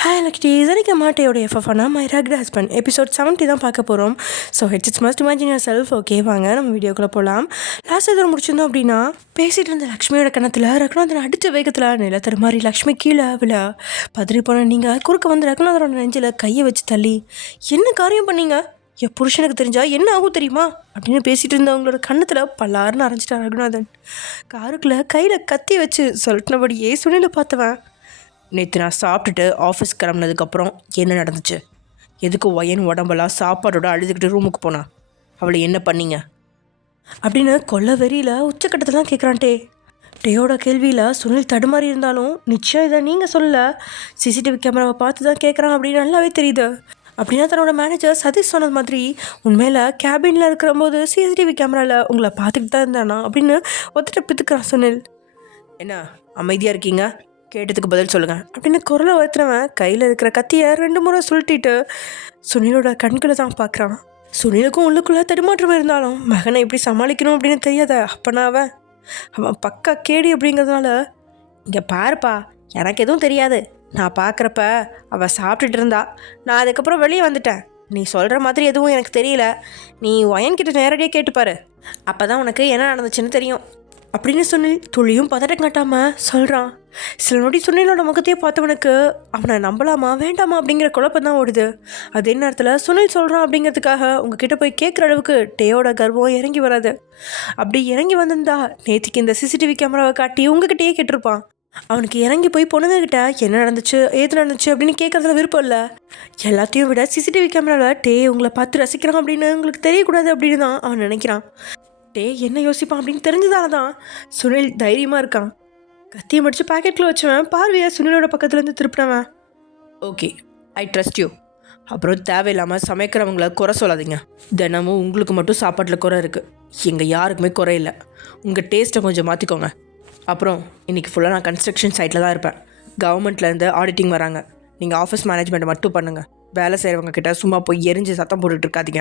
Hi லக்ஷ்டீஸ், எனக்கு மாட்டையோட எஃப்எஃப்னா my ரக்ட் husband episode 70 தான் பார்க்க போகிறோம். So it's must imagine your self. Okay, வாங்க நம்ம வீடியோக்குள்ளே போகலாம். லாஸ்ட் எதில் முடிச்சிருந்தோம் அப்படின்னா, பேசிகிட்டு இருந்த லக்ஷ்மியோட கணத்தில் ரகுநாதன் அடித்த வேகத்தில் நிலத்தரு மாதிரி லக்ஷ்மி கீழே பதறி போன நீங்கள் குறுக்க வந்து ரகுநாதனோட நெஞ்சில் கையை வச்சு தள்ளி, என்ன காரியம் பண்ணீங்க, என் புருஷனுக்கு தெரிஞ்சா என்ன ஆகும் தெரியுமா அப்படின்னு பேசிகிட்டு இருந்தவங்களோட கண்ணத்தில் பல்லாருன்னு அரைஞ்சிட்டான் ரகுநாதன். காருக்குள்ளே கையில் கத்தி வச்சு சொல்லிட்டபடியே சுனில பார்த்தவன், நேற்று நான் சாப்பிட்டுட்டு ஆஃபீஸ் கிளம்புனதுக்கப்புறம் என்ன நடந்துச்சு, எதுக்கு ஒயன் உடம்பெல்லாம் சாப்பாடோட அழுதுகிட்டு ரூமுக்கு போனா, அவளை என்ன பண்ணீங்க அப்படின்னு கொல்ல வெறியில் உச்சக்கட்டத்தில் தான் கேட்குறான்ட்டே. டேயோட கேள்வியில் சுனில் தடுமாறி இருந்தாலும் நிச்சயம் இதை நீங்கள் சொல்லலை, சிசிடிவி கேமராவை பார்த்து தான் கேட்குறான் அப்படின்னு நல்லாவே தெரியுது. அப்படின்னா தன்னோட மேனேஜர் சதீஷ் சொன்னது மாதிரி உண்மையில் கேபினில் இருக்கிற போது சிசிடிவி கேமராவில் உங்களை பார்த்துக்கிட்டு தான் இருந்தானா அப்படின்னு ஒத்துட்டு பித்துக்கிறான் சுனில். என்ன அமைதியாக இருக்கீங்க, கேட்டதுக்கு பதில் சொல்லுங்கள் அப்படின்னு குரலை உயர்த்துறவன் கையில் இருக்கிற கத்தியை 2 முறை சுழட்டிட்டு சுனிலோட கண்களை தான் பார்க்குறான். சுனிலுக்கும் உள்ளுக்குள்ளே தடுமாற்றம் இருந்தாலும் மகனை எப்படி சமாளிக்கணும் அப்படின்னு தெரியாத அப்பனா அவன் பக்கா கேடி அப்படிங்கிறதுனால, இங்கே பாருப்பா, எனக்கு எதுவும் தெரியாது, நான் பார்க்குறப்ப அவள் சாப்பிட்டுட்டு இருந்தா, நான் அதுக்கப்புறம் வெளியே வந்துட்டேன், நீ சொல்கிற மாதிரி எதுவும் எனக்கு தெரியல, நீ ஒயன்கிட்ட நேரடியாக கேட்டுப்பாரு, அப்போ தான் உனக்கு என்ன நடந்துச்சுன்னு தெரியும் அப்படின்னு சுனில் துளியும் பதட்டம் காட்டாமல் சொல்கிறான். சில நொடி சுனிலோட முகத்தையே பார்த்தவனுக்கு அவனை நம்பலாமா வேண்டாமா அப்படிங்கிற குழப்பம் தான் ஓடுது. அதே நேரத்தில் சுனில் சொல்கிறான் அப்படிங்கிறதுக்காக உங்ககிட்ட போய் கேட்குற அளவுக்கு டேயோட கர்வம் இறங்கி வராது. அப்படி இறங்கி வந்திருந்தா நேற்றுக்கு இந்த சிசிடிவி கேமராவை காட்டி உங்ககிட்டயே கேட்டிருப்பான். அவனுக்கு இறங்கி போய் பொண்ணுங்ககிட்ட என்ன நடந்துச்சு ஏது நடந்துச்சு அப்படின்னு கேட்குறதுல விருப்பம் இல்லை. எல்லாத்தையும் விட சிசிடிவி கேமராவில் டே உங்களை பார்த்து ரசிக்கிறான் அப்படின்னு உங்களுக்கு தெரியக்கூடாது அப்படின்னு தான் அவன் நினைக்கிறான். டே என்ன யோசிப்பான் அப்படின்னு தெரிஞ்சதால தான் சுனில் தைரியமாக இருக்கான். கத்தியை முடிச்சு பாக்கெட்டில் வச்சுவேன் பார்வையை சுனிலோட பக்கத்துலேருந்து திருப்பினவன். Okay, I trust you. அப்புறம் தேவையில்லாமல் சமைக்கிறவங்கள குறை சொல்லாதீங்க. தினமும் உங்களுக்கு மட்டும் சாப்பாட்டில் குறை இருக்குது, எங்கள் யாருக்குமே குறை இல்லை. உங்கள் டேஸ்ட்டை கொஞ்சம் மாற்றிக்கோங்க. அப்புறம் இன்றைக்கி ஃபுல்லாக நான் கன்ஸ்ட்ரக்ஷன் சைட்டில் தான் இருப்பேன். கவர்மெண்ட்லேருந்து ஆடிட்டிங் வராங்க, நீங்கள் ஆஃபீஸ் மேனேஜ்மெண்ட்டை மட்டும் பண்ணுங்கள். வேலை செய்கிறவங்க கிட்ட சும்மா போய் எரிஞ்சு சத்தம் போட்டுட்டு இருக்காதீங்க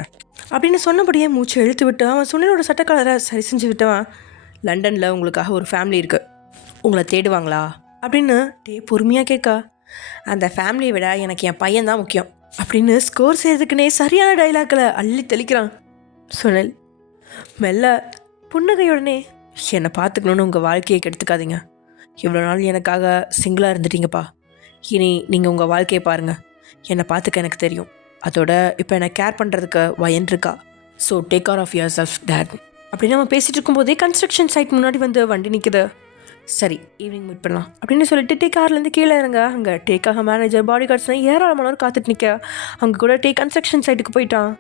அப்படின்னு சொன்னபடியே மூச்சு இழுத்து விட்டு அவன் சுனிலோட சட்டக்காலரை சரி செஞ்சு விட்டவன். லண்டனில் உங்களுக்காக ஒரு ஃபேமிலி இருக்குது, உங்களை தேடுவாங்களா அப்படின்னு டே பொறுமையாக கேட்க, அந்த ஃபேமிலியை விட எனக்கு என் பையன் தான் முக்கியம் அப்படின்னு ஸ்கோர் செய்யறதுக்குன்னே சரியான டைலாக்கில் அள்ளி தெளிக்கிறான் சுனில். மெல்ல புன்னகையுடனே, என்னை பார்த்துக்கணுன்னு உங்கள் வாழ்க்கையை கெடுத்துக்காதீங்க. இவ்வளோ நாள் எனக்காக சிங்கிளாக இருந்துட்டீங்கப்பா, இனி நீங்கள் உங்கள் வாழ்க்கையை பாருங்கள். என்னை பார்த்துக்க எனக்கு தெரியும், அதோட இப்போ என்னை கேர் பண்ணுறதுக்கு வயன் இருக்கா. So take care of yourself டேட் அப்படின்னு நம்ம பேசிகிட்டு இருக்கும்போதே கன்ஸ்ட்ரக்ஷன் சைட் முன்னாடி வந்து வண்டி நிற்குது. சரி, ஈவினிங் மீட் பண்ணலாம் அப்படின்னு சொல்லிட்டு டே கார்லேருந்து கீழே இறங்க. அங்கே டேக்காக மேனேஜர் பாடி கார்ட்ஸ்லாம் ஏராளமானவர் காத்துட்டு நிற்க. அங்கே கூட டே கன்ஸ்ட்ரக்ஷன் சைட்டுக்கு போயிட்டான்.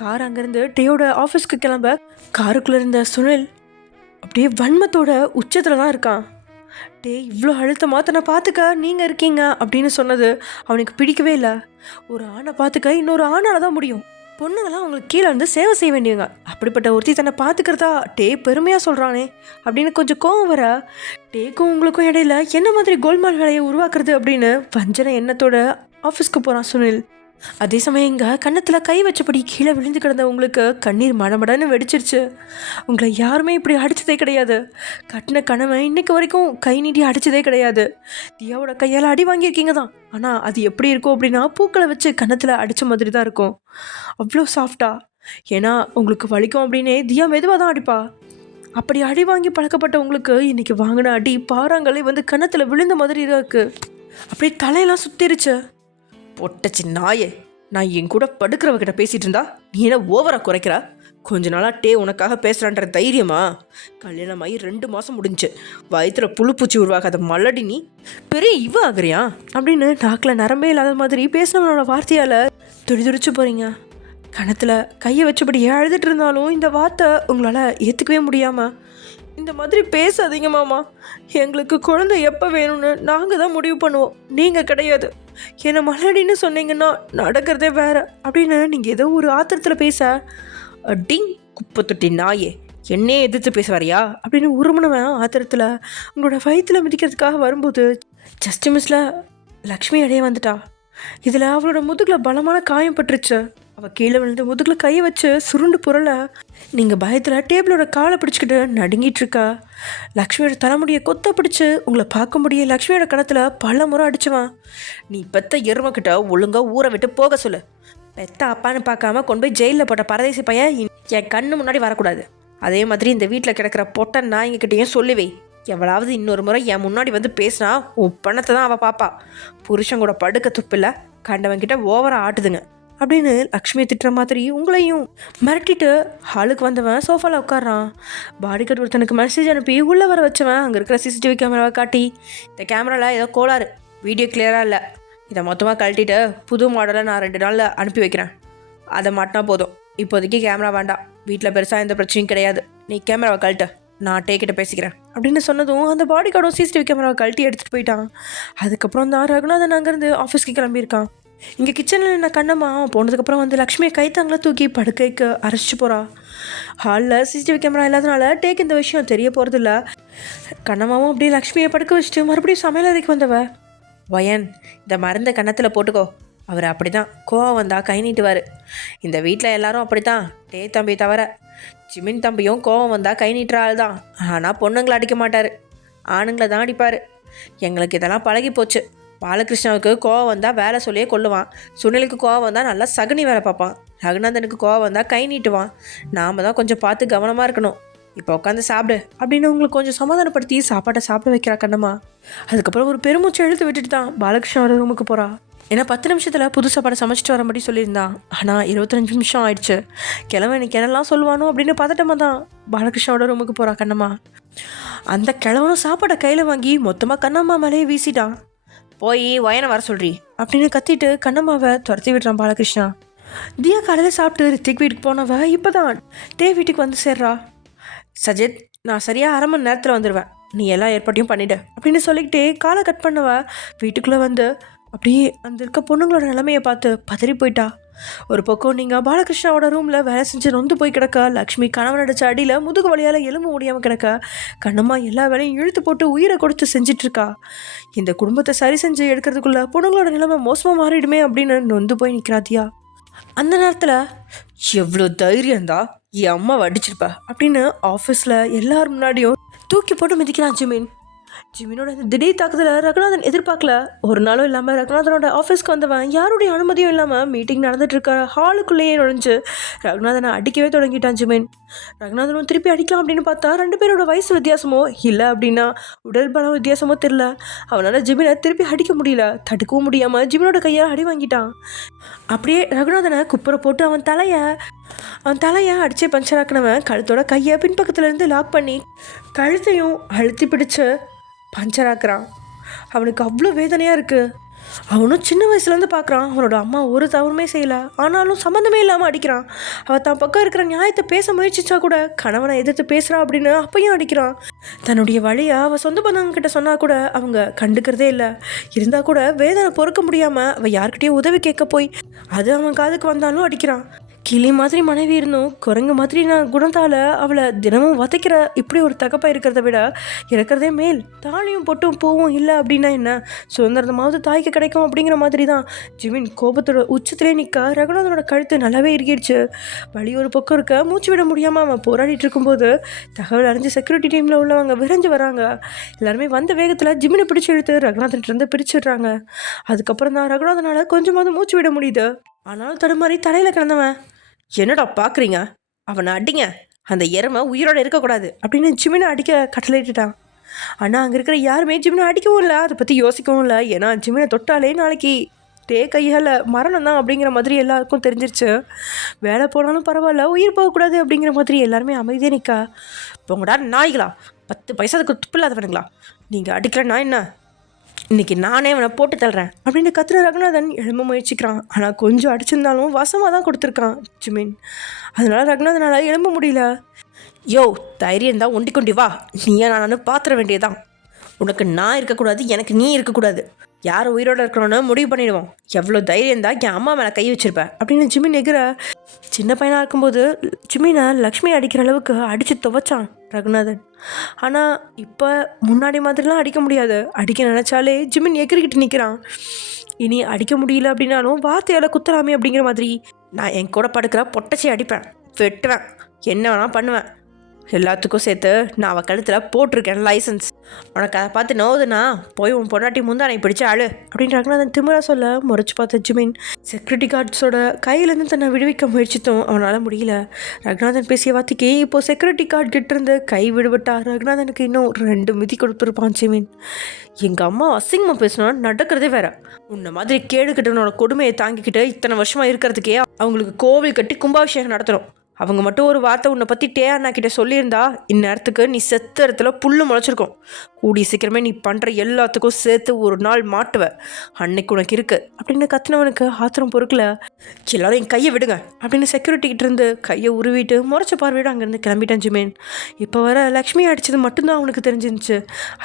கார் அங்கேருந்து டேயோட ஆஃபீஸ்க்கு கிளம்ப காருக்குள்ளே இருந்த சுனில் அப்படியே வன்மத்தோட உச்சத்தில் தான் இருக்கான். டே இவ்வளோ அழுத்தமாக தன்னை பார்த்துக்க நீங்கள் இருக்கீங்க அப்படின்னு சொன்னது அவனுக்கு பிடிக்கவே இல்லை. ஒரு ஆணை பார்த்துக்க இன்னொரு ஆணால் தான் முடியும், பொண்ணுங்களாம் அவங்களுக்கு கீழே வந்து சேவை செய்ய வேண்டியவங்க, அப்படிப்பட்ட ஒருத்தி தன்னை பார்த்துக்கிறதா டே பெருமையாக சொல்கிறானே அப்படின்னு கொஞ்சம் கோவம் வர, டேக்கும் உங்களுக்கும் இடையில என்ன மாதிரி கோல்மால் வேலையை உருவாக்குறது அப்படின்னு வஞ்சனை எண்ணத்தோட ஆஃபீஸ்க்கு போகிறான் சுனில். அதே சமயம் இங்கே கன்னத்தில் கை வச்சபடி கீழே விழுந்து கிடந்த உங்களுக்கு கண்ணீர் மடமடன்னு வெடிச்சிருச்சு. உங்களை யாருமே இப்படி அடித்ததே கிடையாது, கட்டின கணவன் இன்னைக்கு வரைக்கும் கை நீட்டி அடித்ததே கிடையாது. தியாவோட கையால் அடி வாங்கியிருக்கீங்க தான், ஆனால் அது எப்படி இருக்கும் அப்படின்னா பூக்களை வச்சு கன்னத்தில் அடித்த மாதிரி தான் இருக்கும், அவ்வளோ சாஃப்டா. ஏன்னா உங்களுக்கு வலிக்கும் அப்படின்னே தியா மெதுவாக தான் அடிப்பா. அப்படி அடி வாங்கி பழக்கப்பட்ட உங்களுக்கு இன்னைக்கு வாங்கின அடி பாறாங்களே வந்து கன்னத்தில் விழுந்த மாதிரி இருக்கு. அப்படி தலையெல்லாம் சுத்திருச்சு. பொட்டச்சி நாயே, நான் என் கூட படுக்கிறவகிட்ட பேசிகிட்டு இருந்தா நீ என்ன ஓவராக குறைக்கிறா? கொஞ்ச நாளாக டே உனக்காக பேசுகிறான்ற தைரியமா? கல்யாணமாகி 2 மாதம் முடிஞ்சு, வயிற்றுல புழுப்பூச்சி உருவாகாத மல்லடி நீ பெரிய இவ ஆகுறியா அப்படின்னு நாக்கில் நரம்பே இல்லாத மாதிரி பேசினவனோட வார்த்தையால் துடிதுடிச்சு போகிறீங்க. கணத்தில் கையை வச்சபடியே அழுதுட்டு இருந்தாலும் இந்த வார்த்தை உங்களால் ஏற்றுக்கவே முடியாமல், இந்த மாதிரி பேசாதீங்க மாமா, எங்களுக்கு குழந்தை எப்போ வேணும்னு நாங்கள் தான் முடிவு பண்ணுவோம், நீங்கள் கிடையாது. என்னை மலடின்னு சொன்னீங்கன்னா நடக்கிறதே வேற அப்படின்னு நீங்கள் ஏதோ ஒரு ஆத்திரத்தில் பேச, டிங் குப்பை தொட்டி நாயே, என்னையே எதிர்த்து பேச வரையா அப்படின்னு உருமுனவன் ஆத்திரத்தில் உங்களோட வயிற்றில் மிதிக்கிறதுக்காக வரும்போது ஜஸ்ட் மிஸ்ல லக்ஷ்மி அடைய வந்துட்டா. இதில் அவளோட முதுகில் பலமான காயம் பட்டுருச்சு. அவள் கீழே விழுந்து முதுகில் கையை வச்சு சுருண்டு புரள நீங்கள் பயத்தில் டேபிளோட காலை பிடிச்சிக்கிட்டு நடுங்கிட்டு இருக்கா. லக்ஷ்மியோட தலைமுடியை கொத்த பிடிச்சி உங்களை பார்க்க முடிய லக்ஷ்மியோட கணத்தில் பல முறை அடிச்சுவான். நீ பெத்த எருமைக்கிட்ட ஒழுங்காக ஊரை விட்டு போக சொல்லு. பெத்த அப்பான்னு பார்க்காம கொண்டு போய் ஜெயிலில் போட்ட பரதேசி பையன் என் கண்ணு முன்னாடி வரக்கூடாது. அதே மாதிரி இந்த வீட்டில் கிடக்கிற பொட்டை நாய்ங்கக்கிட்டேயும் சொல்லுவே. எவளாவது இன்னொரு முறை என் முன்னாடி வந்து பேசினா உன் பணத்தை தான் அவள் பாப்பா. புருஷன் கூட படுக்க துப்பில்ல, கண்டவன்கிட்ட ஓவராக ஆட்டுதுங்க அப்படின்னு லக்ஷ்மியை திட்டுற மாதிரி உங்களையும் மிரட்டிட்டு ஹாலுக்கு வந்தவன் சோஃபாவில் உட்காடுறான். பாடிகார்டு ஒருத்தனுக்கு மெசேஜ் அனுப்பி உள்ளே வர வச்சவன் அங்கே இருக்கிற சிசிடிவி கேமராவை காட்டி, இந்த கேமராவில் ஏதோ கோளாறு, வீடியோ கிளியராக இல்லை, இதை மொத்தமாக கழட்டிட்டு புது மாடலை நான் 2 நாளில் அனுப்பி வைக்கிறேன், அதை மாட்டினா போதும், இப்போதைக்கு கேமரா வேண்டாம், வீட்டில் பெருசாக எந்த பிரச்சனையும் கிடையாது, நீ கேமராவை கழட்டு, நான் டேக்கிட்ட பேசிக்கிறேன் அப்படின்னு சொன்னதும் அந்த பாடி கார்டும் சிசிடிவி கேமராவை கழட்டி எடுத்துகிட்டு போயிட்டான். அதுக்கப்புறம் தான் ரகுநாதன் அங்கேருந்து ஆஃபீஸ்க்கு கிளம்பியிருக்கான். இங்கே கிச்சனில் என்ன கண்ணம்மா போனதுக்கப்புறம் வந்து லக்ஷ்மியை கைத்தாங்களை தூக்கி படுக்கைக்கு அரைச்சிட்டு போகிறா. ஹாலில் சிசிடிவி கேமரா இல்லாதனால டேக் இந்த விஷயம் தெரிய போகிறதில்ல. கண்ணம்மாவும் அப்படியே லக்ஷ்மியை படுக்க வச்சுட்டு மறுபடியும் சமையல் அறைக்கு வந்தவ, வயன் இந்த மருந்தை கன்னத்தில் போட்டுக்கோ, அவர் அப்படி தான் கோவம் வந்தால் கை நீட்டுவார். இந்த வீட்டில் எல்லாரும் அப்படி தான், டே தம்பி தவிர. ஜிமின் தம்பியும் கோவம் வந்தால் கை நீட்டுற ஆள் தான், ஆனால் பொண்ணுங்களை அடிக்க மாட்டார், ஆணுங்களை தான் அடிப்பார். எங்களுக்கு இதெல்லாம் பழகி போச்சு. பாலகிருஷ்ணாவுக்கு கோவம் வந்தால் வேலை சொல்லியே கொள்ளுவான், சுனிலுக்கு கோவம் வந்தால் நல்லா சகுனி வேலை பார்ப்பான், ரகுநாதனுக்கு கோவம் வந்தால் கை நீட்டுவான். நாம் தான் கொஞ்சம் பார்த்து கவனமாக இருக்கணும். இப்போ உட்காந்து சாப்பிடு அப்படின்னு உங்களுக்கு கொஞ்சம் சமாதானப்படுத்தி சாப்பாட்டை சாப்பிட வைக்கிறா கண்ணம்மா. அதுக்கப்புறம் ஒரு பெருமூச்சு எழுத்து விட்டுட்டு தான் பாலகிருஷ்ணன் ரூமுக்கு போகிறா. ஏன்னா 10 நிமிஷத்தில் புது சாப்பாடை சமைச்சிட்டு வர மாதிரி சொல்லியிருந்தான். ஆனால் 25 நிமிஷம் ஆயிடுச்சு. கிழமை எனக்கு என்னெல்லாம் சொல்லுவானோ அப்படின்னு பதட்டமாக தான் பாலகிருஷ்ணனோட ரூமுக்கு போகிறா கண்ணம்மா. அந்த கிழவனும் சாப்பாடை கையில் வாங்கி மொத்தமாக கண்ணம்மா மேலேயே வீசிட்டான். போய் வயனை வர சொல்றி அப்படின்னு கத்திட்டு கண்ணம்மாவை துரத்தி விடுறான் பாலகிருஷ்ணா. தியா காலையில் சாப்பிட்டு ரித்திக் வீட்டுக்கு போனவ இப்போ தான் டே வீட்டுக்கு வந்து சேர்றா. சஜித், நான் சரியாக 1/2 மணி நேரத்தில் வந்துடுவேன், நீ எல்லா ஏற்பாட்டையும் பண்ணிவிடு அப்படின்னு சொல்லிக்கிட்டே காலை கட் பண்ணவ வீட்டுக்குள்ளே வந்து அப்படியே அந்த இருக்க பொண்ணுங்களோட நிலைமையை பார்த்து பதறி போயிட்டா. ஒரு பக்கம் நீங்கள் பாலகிருஷ்ணாவோட ரூமில் வேலை செஞ்சு நொந்து போய் கிடக்க, லக்ஷ்மி கணவன் அடித்த அடியில் முதுகு வலியால் எலும்பு முடியாமல் கிடக்க, கண்ணம்மா எல்லா வேலையும் இழுத்து போட்டு உயிரை கொடுத்து செஞ்சிட்ருக்கா. இந்த குடும்பத்தை சரி செஞ்சு எடுக்கிறதுக்குள்ள பொண்ணுங்களோட நிலைமை மோசமாக மாறிடுமே அப்படின்னு நொந்து போய் நிற்கிறாதியா. அந்த நேரத்தில் எவ்வளோ தைரியம்தா என் அம்மாவை அடிச்சிருப்பா அப்படின்னு ஆஃபீஸில் எல்லார் முன்னாடியும் தூக்கி போட்டு மிதிக்கிறான் ஜிமின். ஜிமினோட இந்த திடீர் தாக்குதலை ரகுநாதன் எதிர்பார்க்கல. ஒரு நாளும் இல்லாமல் ரகுநாதனோட ஆஃபீஸ்க்கு வந்தவன் யாருடைய அனுமதியும் இல்லாமல் மீட்டிங் நடந்துட்டு இருக்க ஹாலுக்குள்ளேயே நுழைஞ்சு ரகுநாதனை அடிக்கவே தொடங்கிட்டான் ஜிமின். ரகுநாதனும் திருப்பி அடிக்கலாம் அப்படின்னு பார்த்தா 2 பேரோட வயசு வித்தியாசமோ இல்லை அப்படின்னா உடல் பலம் வித்தியாசமோ தெரில, அவனால் ஜிமினை திருப்பி அடிக்க முடியல. தடுக்கவும் முடியாமல் ஜிமினோட கையால் அடி வாங்கிட்டான். அப்படியே ரகுநாதனை குப்புரை போட்டு அவன் தலையை அடிச்சே பஞ்சர் ஆக்கினவன் கழுத்தோட கையை பின்பக்கத்துலேருந்து லாக் பண்ணி கழுத்தையும் அழுத்தி பிடிச்சு பஞ்சராக்குறான். அவனுக்கு அவ்வளோ வேதனையாக இருக்குது. அவனும் சின்ன வயசுலேருந்து பார்க்குறான், அவனோட அம்மா ஒரு தவறுமே செய்யலை, ஆனாலும் சம்மந்தமே இல்லாமல் அடிக்கிறான். அவள் தான் பக்கம் இருக்கிற நியாயத்தை பேச முயற்சிச்சா கூட கணவனை எதிர்த்து பேசுகிறா அப்படின்னு அப்பையும் அடிக்கிறான். தன்னுடைய வழியை அவள் சொந்த பந்தங்கிட்ட சொன்னால் கூட அவங்க கண்டுக்கிறதே இல்லை. இருந்தால் கூட வேதனை பொறுக்க முடியாமல் அவள் யார்கிட்டையும் உதவி கேட்க போய் அது அவன் காதுக்கு வந்தாலும் அடிக்கிறான். கிளி மாதிரி மனைவி இருந்தும் குரங்கு மாதிரி நான் குணத்தால் அவளை தினமும் வதைக்கிற இப்படி ஒரு தகப்பாக இருக்கிறத விட இறக்கிறதே மேல். தாலியும் பொட்டும் பூவும் இல்லை அப்படின்னா என்ன, சுதந்திரமாவது தாய்க்கு கிடைக்கும் அப்படிங்கிற மாதிரி தான் ஜிமின் கோபத்தோட உச்சத்திலே நிற்க ரகுநாதனோட கழுத்து நல்லாவே இறுகிடுச்சு. வழி ஒரு பக்கம் இருக்க மூச்சு விட முடியாமல் அவன் போராடிட்டு இருக்கும்போது தகவல் அறிஞ்சு செக்யூரிட்டி டீமில் உள்ளவங்க விரைஞ்சு வராங்க. எல்லாருமே வந்த வேகத்தில் ஜிமினை பிடிச்சி எடுத்து ரகுநாதன்கிட்ட பிரிச்சுடுறாங்க. அதுக்கப்புறம் தான் ரகுநாதனால் கொஞ்சமாவது மூச்சு விட முடியுது. ஆனாலும் தடுமாறி தலையில் கிடந்தவன், என்னடா பார்க்குறீங்க, அவனை அடிங்க, அந்த எருமை உயிரோடு இருக்கக்கூடாது அப்படின்னு ஜிமினை அடிக்க கட்டளையிட்டுட்டான். ஆனால் அங்கே இருக்கிற யாருமே ஜிமினை அடிக்கவும் இல்லை, அதை பற்றி யோசிக்கவும் இல்லை. ஏன்னா ஜிமினை தொட்டாலே நாளைக்கு டே கையால் மரணம் தான் அப்படிங்கிற மாதிரி எல்லாருக்கும் தெரிஞ்சிருச்சு. வேலை போனாலும் பரவாயில்ல, உயிர் போகக்கூடாது அப்படிங்கிற மாதிரி எல்லாருமே அமைதியாக நிற்கா. போங்கடா நாய்களா, 10 பைசாவுக்கு துப்பு இல்லாதவனுங்களா, நீங்கள் அடிக்கலன்னா என்ன, இன்றைக்கி நானே அவனை போட்டு தள்ளுறேன் அப்படின்னு கத்துற ரகுநாதன் எழும்ப முயற்சிக்கிறான். ஆனால் கொஞ்சம் அடிச்சிருந்தாலும் வசமாக தான் கொடுத்துருக்கான் ஜிமின். அதனால் ரகுநாதனால் எழும்ப முடியல. யோ, தைரியம் தான் ஒண்டி கொண்டி வா, நீயா நான் பாத்திர வேண்டியதான், உனக்கு நான் இருக்கக்கூடாது, எனக்கு நீ இருக்கக்கூடாது, யார் உயிரோடு இருக்கணும்னு முடிவு பண்ணிடுவோம், எவ்வளோ தைரியம் தான் என் அம்மா மேலே கை வச்சிருப்பேன் அப்படின்னு ஜிமின் எகிற. சின்ன பையனாக இருக்கும்போது ஜிமினை லக்ஷ்மி அடிக்கிற அளவுக்கு அடித்து துவைச்சான் ரகுநாதன். ஆனால் இப்போ முன்னாடி மாதிரிலாம் அடிக்க முடியாது. அடிக்க நினச்சாலே ஜிமின் எகிரிக்கிட்டு நிற்கிறான். இனி அடிக்க முடியல அப்படின்னாலும் வார்த்தையால் குத்தலாமே அப்படிங்கிற மாதிரி. நான் என் கூட படுக்கிற பொட்டச்சி அடிப்பேன், வெட்டுவேன், என்ன வேணால் பண்ணுவேன். எல்லாத்துக்கும் சேர்த்து நான் அவள் கழுத்தில் போட்டிருக்கேன் லைசன்ஸ். உனக்கு அதை பார்த்து நோவுதுன்னா போய் உன் பொண்டாட்டி முந்தானை பிடிச்சி ஆளு அப்படின்றாங்கன்னா அந்த திமிரா சொல்ல முறைச்சு பார்த்த ஜிமின் செக்யூரிட்டி கார்ட்ஸோட கையிலேருந்து தன்னை விடுவிக்க முயற்சித்தோம். அவனால் முடியல. ரகுநாதன் பேசிய வார்த்தைக்கு இப்போது செக்யூரிட்டி கார்டு கிட்டேருந்து கை விடுபட்டா ரகுநாதனுக்கு இன்னும் 2 மிதி கொடுத்துருப்பான் ஜிமின். எங்கள் அம்மா அசிங்கமாக பேசினா நடக்கிறதே வேற. உன்னை மாதிரி கேடுக்கிட்டனோட கொடுமையை தாங்கிக்கிட்டு இத்தனை வருஷமாக இருக்கிறதுக்கே அவங்களுக்கு கோவில் கட்டி கும்பாபிஷேகம் நடத்தணும். அவங்க மட்டும் ஒரு வார்த்தை உன்னை பற்றி அண்ணா கிட்டே சொல்லியிருந்தா இந்நேரத்துக்கு நீ செத்த இடத்துல புல்லு முளைச்சிருக்கும். கூடி சீக்கிரமே நீ பண்ணுற எல்லாத்துக்கும் சேர்த்து ஒரு நாள் மாட்டுவ, அன்னைக்கு உனக்கு இருக்குது அப்படின்னு கத்தினவனுக்கு ஆத்திரம் பொறுக்கல. எல்லாரும் என் கையை விடுங்க அப்படின்னு செக்யூரிட்டிகிட்ட இருந்து கையை உருவிட்டு முறைச்ச பார்வையிட அங்கேருந்து கிளம்பிட்டான் ஜிமேன். இப்போ வர லக்ஷ்மி அடித்தது மட்டும்தான் அவனுக்கு தெரிஞ்சிருந்துச்சு.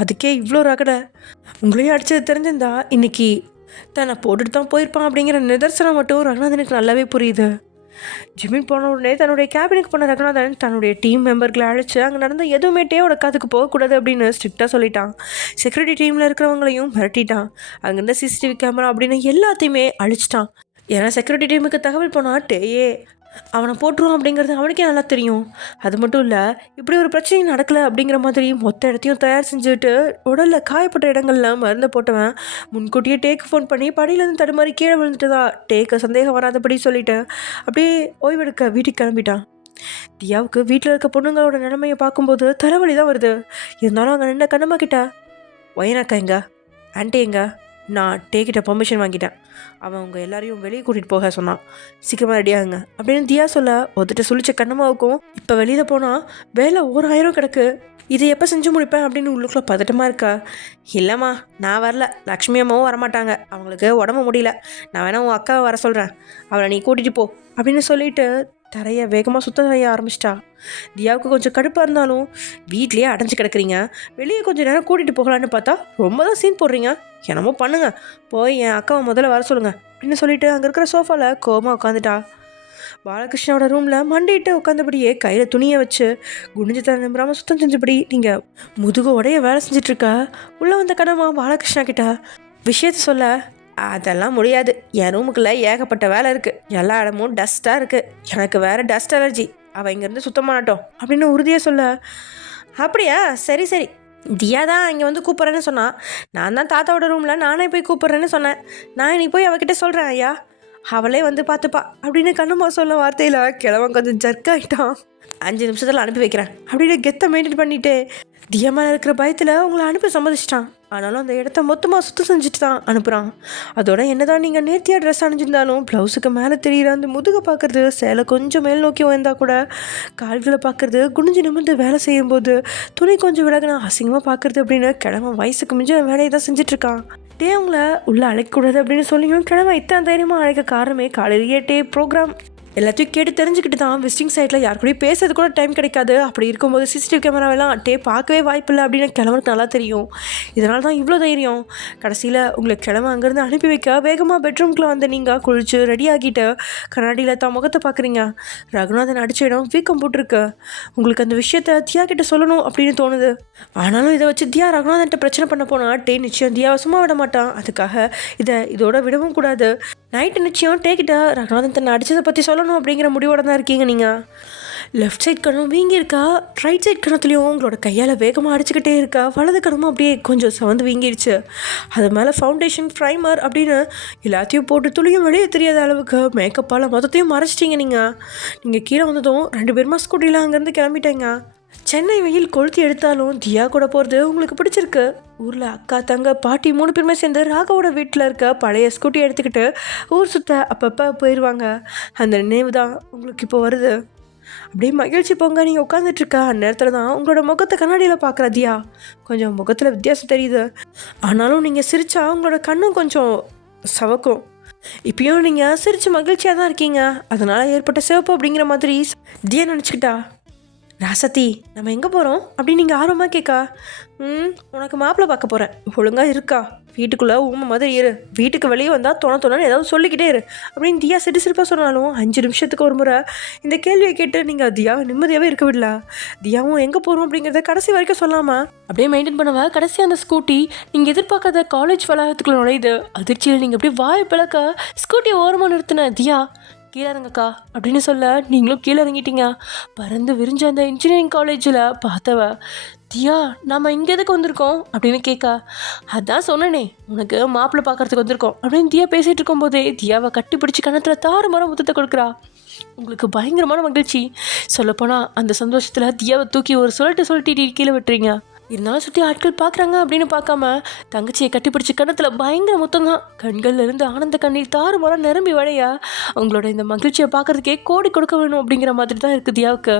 அதுக்கே இவ்வளோ ரகடை. உங்களையும் அடித்தது தெரிஞ்சிருந்தா இன்னைக்கு தன்னை போட்டுட்டு தான் போயிருப்பான் அப்படிங்கிற நிதர்சனம் மட்டும் ரகுநாதனுக்கு நல்லாவே புரியுது. ஜிமின் போன உடனே தன்னுடைய கேபினுக்கு போன ரகுநாதன் தன்னுடைய டீம் மெம்பர்களை அழைச்சி அங்கே நடந்த எதுவுமே டேவோட காதுக்கு போகக்கூடாது அப்படின்னு ஸ்ட்ரிக்டாக சொல்லிட்டான். செக்யூரிட்டி டீமில் இருக்கிறவங்களையும் மிரட்டிட்டான். அங்கேருந்து சிசிடிவி கேமரா அப்படின்னு எல்லாத்தையுமே அழிச்சிட்டான். ஏன்னா செக்யூரிட்டி டீமுக்கு தகவல் போனால் டேயே அவனை போட்டுருவான் அப்படிங்கிறது அவனுக்கே நல்லா தெரியும். அது மட்டும் இல்லை, இப்படி ஒரு பிரச்சனை நடக்கலை அப்படிங்கிற மாதிரி மொத்த இடத்தையும் தயார் செஞ்சுட்டு உடலில் காயப்பட்ட இடங்கள்லாம் மருந்து போட்டவன் முன்கூட்டியே டேக்கு ஃபோன் பண்ணி படியிலேருந்து தடுமாறி கீழே விழுந்துட்டதா டேக்கு சந்தேகம் வராதபடி சொல்லிட்டு அப்படியே ஓய்வெடுக்க வீட்டுக்கு கிளம்பிட்டான். தியாவுக்கு வீட்டில் இருக்க பொண்ணுங்களோட நிலைமையை பார்க்கும்போது தலைவலி தான் வருது. இருந்தாலும் அங்கே நின்ன கண்ணம்மா கிட்ட ஒயனாக்கா எங்க, ஆண்டி எங்க, நான் டேக்கிட்ட பெர்மிஷன் வாங்கிட்டேன், அவன் உங்கள் எல்லாரையும் வெளியே கூட்டிகிட்டு போக சொன்னான், சீக்கிரமாக ரெடியாகுங்க அப்படின்னு தியா சொல்ல ஒருத்திட்ட சொல்லிச்ச கண்ணம்மாவுக்கும் இப்போ வெளியில் போனால் வேலை 1000 கிடக்கு, இதை எப்போ செஞ்சு முடிப்பேன் அப்படின்னு உள்ளுக்குள்ளே பதட்டமாக இருக்கா. இல்லைம்மா நான் வரல, லக்ஷ்மி அம்மாவும் வரமாட்டாங்க, அவங்களுக்கு உடம்பு முடியல, நான் வேணா உன் அக்காவை வர சொல்கிறேன், அவளை நீ கூட்டிகிட்டு போ அப்படின்னு சொல்லிட்டு தரையை வேகமாக சுத்தம் செய்ய ஆரம்பிச்சிட்டா. தியாவுக்கு கொஞ்சம் கடுப்பாக இருந்தாலும் வீட்லேயே அடைஞ்சு கிடக்குறீங்க, வெளியே கொஞ்சம் நேரம் கூட்டிகிட்டு போகலான்னு பார்த்தா ரொம்ப தான் சீன் போடுறீங்க, என்னமோ பண்ணுங்க, போய் என் அக்காவை முதல்ல வர சொல்லுங்கள் அப்படின்னு சொல்லிட்டு அங்கே இருக்கிற சோஃபாவில் கோவமாக உட்காந்துட்டா. பாலகிருஷ்ணனோட ரூமில் மண்டிட்டு உட்காந்தபடியே கையில் துணியை வச்சு குனிஞ்சு தர நம்புறாமல் சுத்தம் செஞ்சபடி நீங்கள் முதுகு உடைய வேலை செஞ்சிட்ருக்க உள்ளே வந்த கடமா பாலகிருஷ்ணா கிட்ட விஷயத்த சொல்ல, அதெல்லாம் முடியாது, என் ரூமுக்குள்ளே ஏகப்பட்ட வேலை இருக்குது, எல்லா இடமும் டஸ்ட்டாக இருக்குது, எனக்கு வேறு டஸ்ட் அலர்ஜி, அவள் இங்கேருந்து சுத்தம் பண்ணட்டும் அப்படின்னு உறுதியாக சொல்ல, அப்படியா சரி சரி, தியா தான் இங்கே வந்து கூப்பிட்றேன்னு சொன்னான், நான் தான் தாத்தாவோட ரூமில் நானே போய் கூப்பிட்றேன்னு சொன்னேன், நான் இன்னைக்கு போய் அவகிட்ட சொல்கிறேன் ஐயா, அவளே வந்து பார்த்துப்பா அப்படின்னு கண்ணுமா சொல்ல வார்த்தையில் கிழவன் கொஞ்சம் ஜர்க்காயிட்டான். 5 நிமிஷத்தில் அனுப்பி வைக்கிறேன் அப்படின்னு கெத்தை மெயின்டைன் பண்ணிவிட்டு தியா மேலே இருக்கிற பயத்தில் உங்களை அனுப்பி சம்மதிச்சிட்டான். ஆனாலும் அந்த இடத்த மொத்தமாக சுத்தம் செஞ்சுட்டு தான் அனுப்புகிறான். அதோட என்னதான் நீங்கள் நேர்த்தியாக ட்ரெஸ் அணிஞ்சிருந்தாலும் ப்ளவுஸுக்கு மேலே தெரிகிற அந்த முதுகை பார்க்குறது, சேலை கொஞ்சம் மேல் நோக்கி வந்தால் கூட கால்களை பார்க்குறது, குனிஞ்சு நிமிர்ந்து வேலை செய்யும்போது துணி கொஞ்சம் விலகினா அசிங்கமாக பார்க்குறது அப்படின்னு கிழமை வயசுக்கு மிஞ்ச வேலையை தான் செஞ்சிட்ருக்கான். டே அவங்கள உள்ளே அழைக்கக்கூடாது அப்படின்னு சொல்லியும் கிழமை இத்தனை தைரியமாக அழைக்க காரணமே காலையிலேயே டே ப்ரோக்ராம் எல்லாத்தையும் கேட்டு தெரிஞ்சுக்கிட்டு தான் விசிட்டிங் சைட்டில் யார் கூடயும் பேசுறது கூட டைம் கிடைக்காது. அப்படி இருக்கும்போது சிசிடிவி கேமராவெல்லாம் டே பார்க்கவே வாய்ப்பில்லை அப்படின்னு கிளம்புறது நல்லா தெரியும். இதனால தான் இவ்வளோ தைரியம். கடைசியில் உங்களுக்கு கிளம்ப அங்கேருந்து அனுப்பி வைக்க வேகமாக பெட்ரூம்குள்ளே வந்து நீங்கள் குளிச்சு ரெடி ஆகிட்டு கண்ணாடியில் தான் முகத்தை பார்க்குறீங்க. ரகுநாதன் அடித்த இடம் வீக்கம் போட்டிருக்கு. உங்களுக்கு அந்த விஷயத்த தியா கிட்ட சொல்லணும் அப்படின்னு தோணுது. ஆனாலும் இதை வச்சு தியா ரகுநாதன்ட்ட பிரச்சனை பண்ண போனால் டே நிச்சயம் தியாவை சும்மா விட மாட்டான். அதுக்காக இதோட விடவும் கூடாது. நைட்டு நிச்சயம் டேக்கிட்ட ரகுநாதன் தன்னை அடித்ததை பற்றி சொல்லணும் அப்படிங்கிற முடிவோட தான் இருக்கீங்க நீங்கள். லெஃப்ட் சைட் கணம் வீங்கி இருக்கா, ரைட் சைட் கணத்துலேயும் உங்களோட கையால் வேகமாக அடிச்சுக்கிட்டே இருக்கா, வலது கணமும் அப்படியே கொஞ்சம் சவந்து வீங்கிடுச்சு. அது மேலே ஃபவுண்டேஷன் ப்ரைமர் அப்படின்னு எல்லாத்தையும் போட்டு துளியும் வெளியே தெரியாத அளவுக்கு மேக்கப்பால் மொத்தத்தையும் மறைச்சிட்டிங்க. நீங்கள் கீழே வந்ததும் 2 பேருமா ஸ்கூட்டியில் அங்கேருந்து கிளம்பிட்டேங்க. சென்னை வெயில் கொளுத்தி எடுத்தாலும் தியா கூட போகிறது உங்களுக்கு பிடிச்சிருக்கு. ஊரில் அக்கா தங்க பாட்டி 3 பேருமே சேர்ந்து ராகவோட வீட்டில் இருக்க பழைய ஸ்கூட்டி எடுத்துக்கிட்டு ஊர் சுற்ற அப்பப்போ போயிடுவாங்க. அந்த நினைவு தான் உங்களுக்கு இப்போ வருது. அப்படியே மகிழ்ச்சி பொங்க நீங்கள் உட்காந்துட்ருக்க அந்நேரத்தில் தான் உங்களோட முகத்தை கண்ணாடியில் பார்க்குற தியா. கொஞ்சம் முகத்தில் வித்தியாசம் தெரியுது. ஆனாலும் நீங்கள் சிரித்தா உங்களோட கண்ணும் கொஞ்சம் சவக்கும். இப்பயும் நீங்கள் சிரித்து மகிழ்ச்சியாக தான் இருக்கீங்க. அதனால் ஏற்பட்ட சிவப்பு அப்படிங்கிற மாதிரி தியா நினச்சிக்கிட்டா. ராசத்தி நம்ம எங்கே போகிறோம் அப்படின்னு நீங்கள் ஆர்வமாக கேட்கா. உனக்கு மாப்பிள்ளை பார்க்க போகிறேன், ஒழுங்காக இருக்கா வீட்டுக்குள்ளே ஊமை மாதிரி இரு, வீட்டுக்கு வெளியே வந்தால் தொணன்னு ஏதாவது சொல்லிக்கிட்டே இரு அப்படின்னு தியா சிரிப்பாக சொன்னாலும் 5 நிமிஷத்துக்கு ஒரு முறை இந்த கேள்வியை கேட்டு நீங்கள் தியாவை நிம்மதியாகவே இருக்க விடல. தியாவும் எங்கே போகிறோம் அப்படிங்கிறத கடைசி வரைக்கும் சொல்லாமல் அப்படியே மெயின்டைன் பண்ணுவ. கடைசி அந்த ஸ்கூட்டி நீங்கள் எதிர்பார்க்காத காலேஜ் வளாகத்துக்குள்ள நுழையுது. அதிர்ச்சியில் நீங்கள் அப்படியே வாய் பிளக்க ஸ்கூட்டியை ஓரமாக நிறுத்தின தியா கீழே இறங்கக்கா அப்படின்னு சொல்ல நீங்களும் கீழே இறங்கிட்டீங்க. பறந்து விரிஞ்ச அந்த இன்ஜினியரிங் காலேஜில் பார்த்தவ தியா நம்ம இங்கே எதுக்கு வந்திருக்கோம் அப்படின்னு கேட்க, அதான் சொன்னனே உனக்கு மாப்பிள்ளை பார்க்கறதுக்கு வந்திருக்கோம் அப்படின்னு தியா பேசிகிட்டு இருக்கும்போதே தியாவை கட்டி பிடிச்சி கணத்தில் தாறுமாற முத்தத்தை கொடுக்குறா. உங்களுக்கு பயங்கரமான மகிழ்ச்சி. சொல்லப்போனால் அந்த சந்தோஷத்தில் தியாவை தூக்கி ஒரு சொல்லிட்டு கீழே விட்டுறீங்க. இருந்தாலும் சுற்றி ஆட்கள் பார்க்குறாங்க அப்படின்னு பார்க்காம தங்கச்சியை கட்டிப்பிடிச்சி கணத்தில் பயங்கர முத்தம் தான். கண்கள்ல இருந்து ஆனந்த கண்ணீர் தாறுமாற நிரம்பி வளையா. உங்களோட இந்த மகிழ்ச்சியை பார்க்கறதுக்கே கோடி கொடுக்க வேணும் அப்படிங்கிற மாதிரி தான் இருக்குது தியாவுக்கு.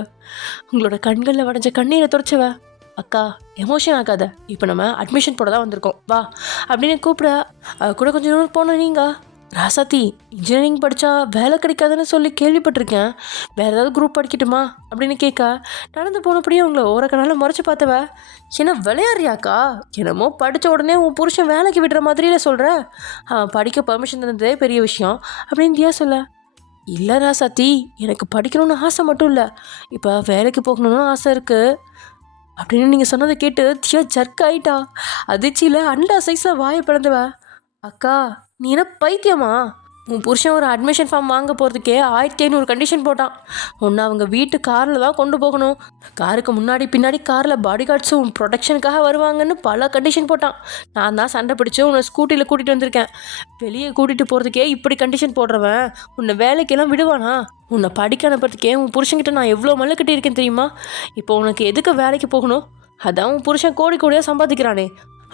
உங்களோட கண்களில் வடைஞ்ச கண்ணீரை துடைச்சவ, அக்கா எமோஷன் ஆகாத, இப்போ நம்ம அட்மிஷன் போட தான் வந்திருக்கோம் வா அப்படின்னு கூப்பிட கூட கொஞ்சம் தூரம் போனோம். நீங்கள் ராசாத்தி இன்ஜினியரிங் படித்தா வேலை கிடைக்காதுன்னு சொல்லி கேள்விப்பட்டிருக்கேன், வேறு ஏதாவது குரூப் படிக்கட்டுமா அப்படின்னு கேட்க நடந்து போனப்படியே உங்களை ஓரக்கனால முறைச்சி பார்த்தவ, என்ன விளையாடுறியாக்கா, என்னமோ படித்த உடனே உன் புருஷன் வேலைக்கு விடுற மாதிரியே சொல்கிற, படிக்க பர்மிஷன் தந்ததே பெரிய விஷயம் அப்படின்னு தியா சொல்ல, இல்லை ராசாத்தி எனக்கு படிக்கணும்னு ஆசை மட்டும் இல்லை, இப்போ வேலைக்கு போகணும்னு ஆசை இருக்குது அப்படின்னு நீங்கள் சொன்னதை கேட்டு தியா ஜர்க் ஆகிட்டா. அதிர்ச்சியில் அண்டா சைஸில் வாயை பிறந்தவ, அக்கா நீ என்ன பைத்தியமா, உன் புருஷன் ஒரு அட்மிஷன் ஃபார்ம் வாங்க போகிறதுக்கே 1500 கண்டிஷன் போட்டான். ஒன்று அவங்க வீட்டு காரில் தான் கொண்டு போகணும், காருக்கு முன்னாடி பின்னாடி காரில் பாடி கார்ட்ஸும் ப்ரொடெக்ஷனுக்காக வருவாங்கன்னு பல கண்டிஷன் போட்டான். நான் தான் சண்டை பிடிச்சி உன்னை ஸ்கூட்டியில் கூட்டிகிட்டு வந்திருக்கேன். வெளியே கூட்டிகிட்டு போகிறதுக்கே இப்படி கண்டிஷன் போடுறவன் உன்னை வேலைக்கெல்லாம் விடுவானா? உன்னை படிக்க அனுப்புறதுக்கே உன் புருஷன்கிட்ட நான் எவ்வளோ மல்லு கட்டி இருக்கேன் தெரியுமா? இப்போ உனக்கு எதுக்கு வேலைக்கு போகணும்? அதான் உன் புருஷன் கோடியாக சம்பாதிக்கிறானே,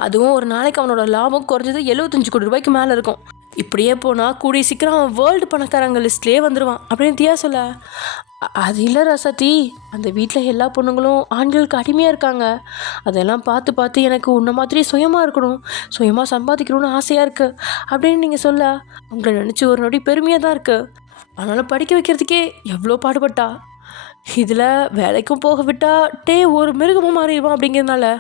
அதுவும் ஒரு நாளைக்கு அவனோட லாபம் குறைஞ்சது 75 கோடி ரூபாய்க்கு மேலே இருக்கும். இப்படியே போனால் கூடிய சீக்கிரம் அவன் வேர்ல்டு பணக்காரங்க லிஸ்ட்லேயே வந்துடுவான் அப்படின்னு தியா சொல்ல, அது இல்லை ராசாத்தி, அந்த வீட்டில் எல்லா பொண்ணுங்களும் ஆண்களுக்கு அடிமையாக இருக்காங்க. அதெல்லாம் பார்த்து எனக்கு உன்ன மாதிரி சுயமாக இருக்கணும், சுயமாக சம்பாதிக்கணும்னு ஆசையாக இருக்குது அப்படின்னு நீங்கள் சொல்ல உங்களை நினச்சி ஒரு நொடி பெருமையாக தான் இருக்குது. அதனால் படிக்க வைக்கிறதுக்கே எவ்வளோ பாடுபட்டா, இதில் வேலைக்கும் போக விட்டா ஒரு மிருகமாக மாறிடுவான் அப்படிங்கிறதுனால,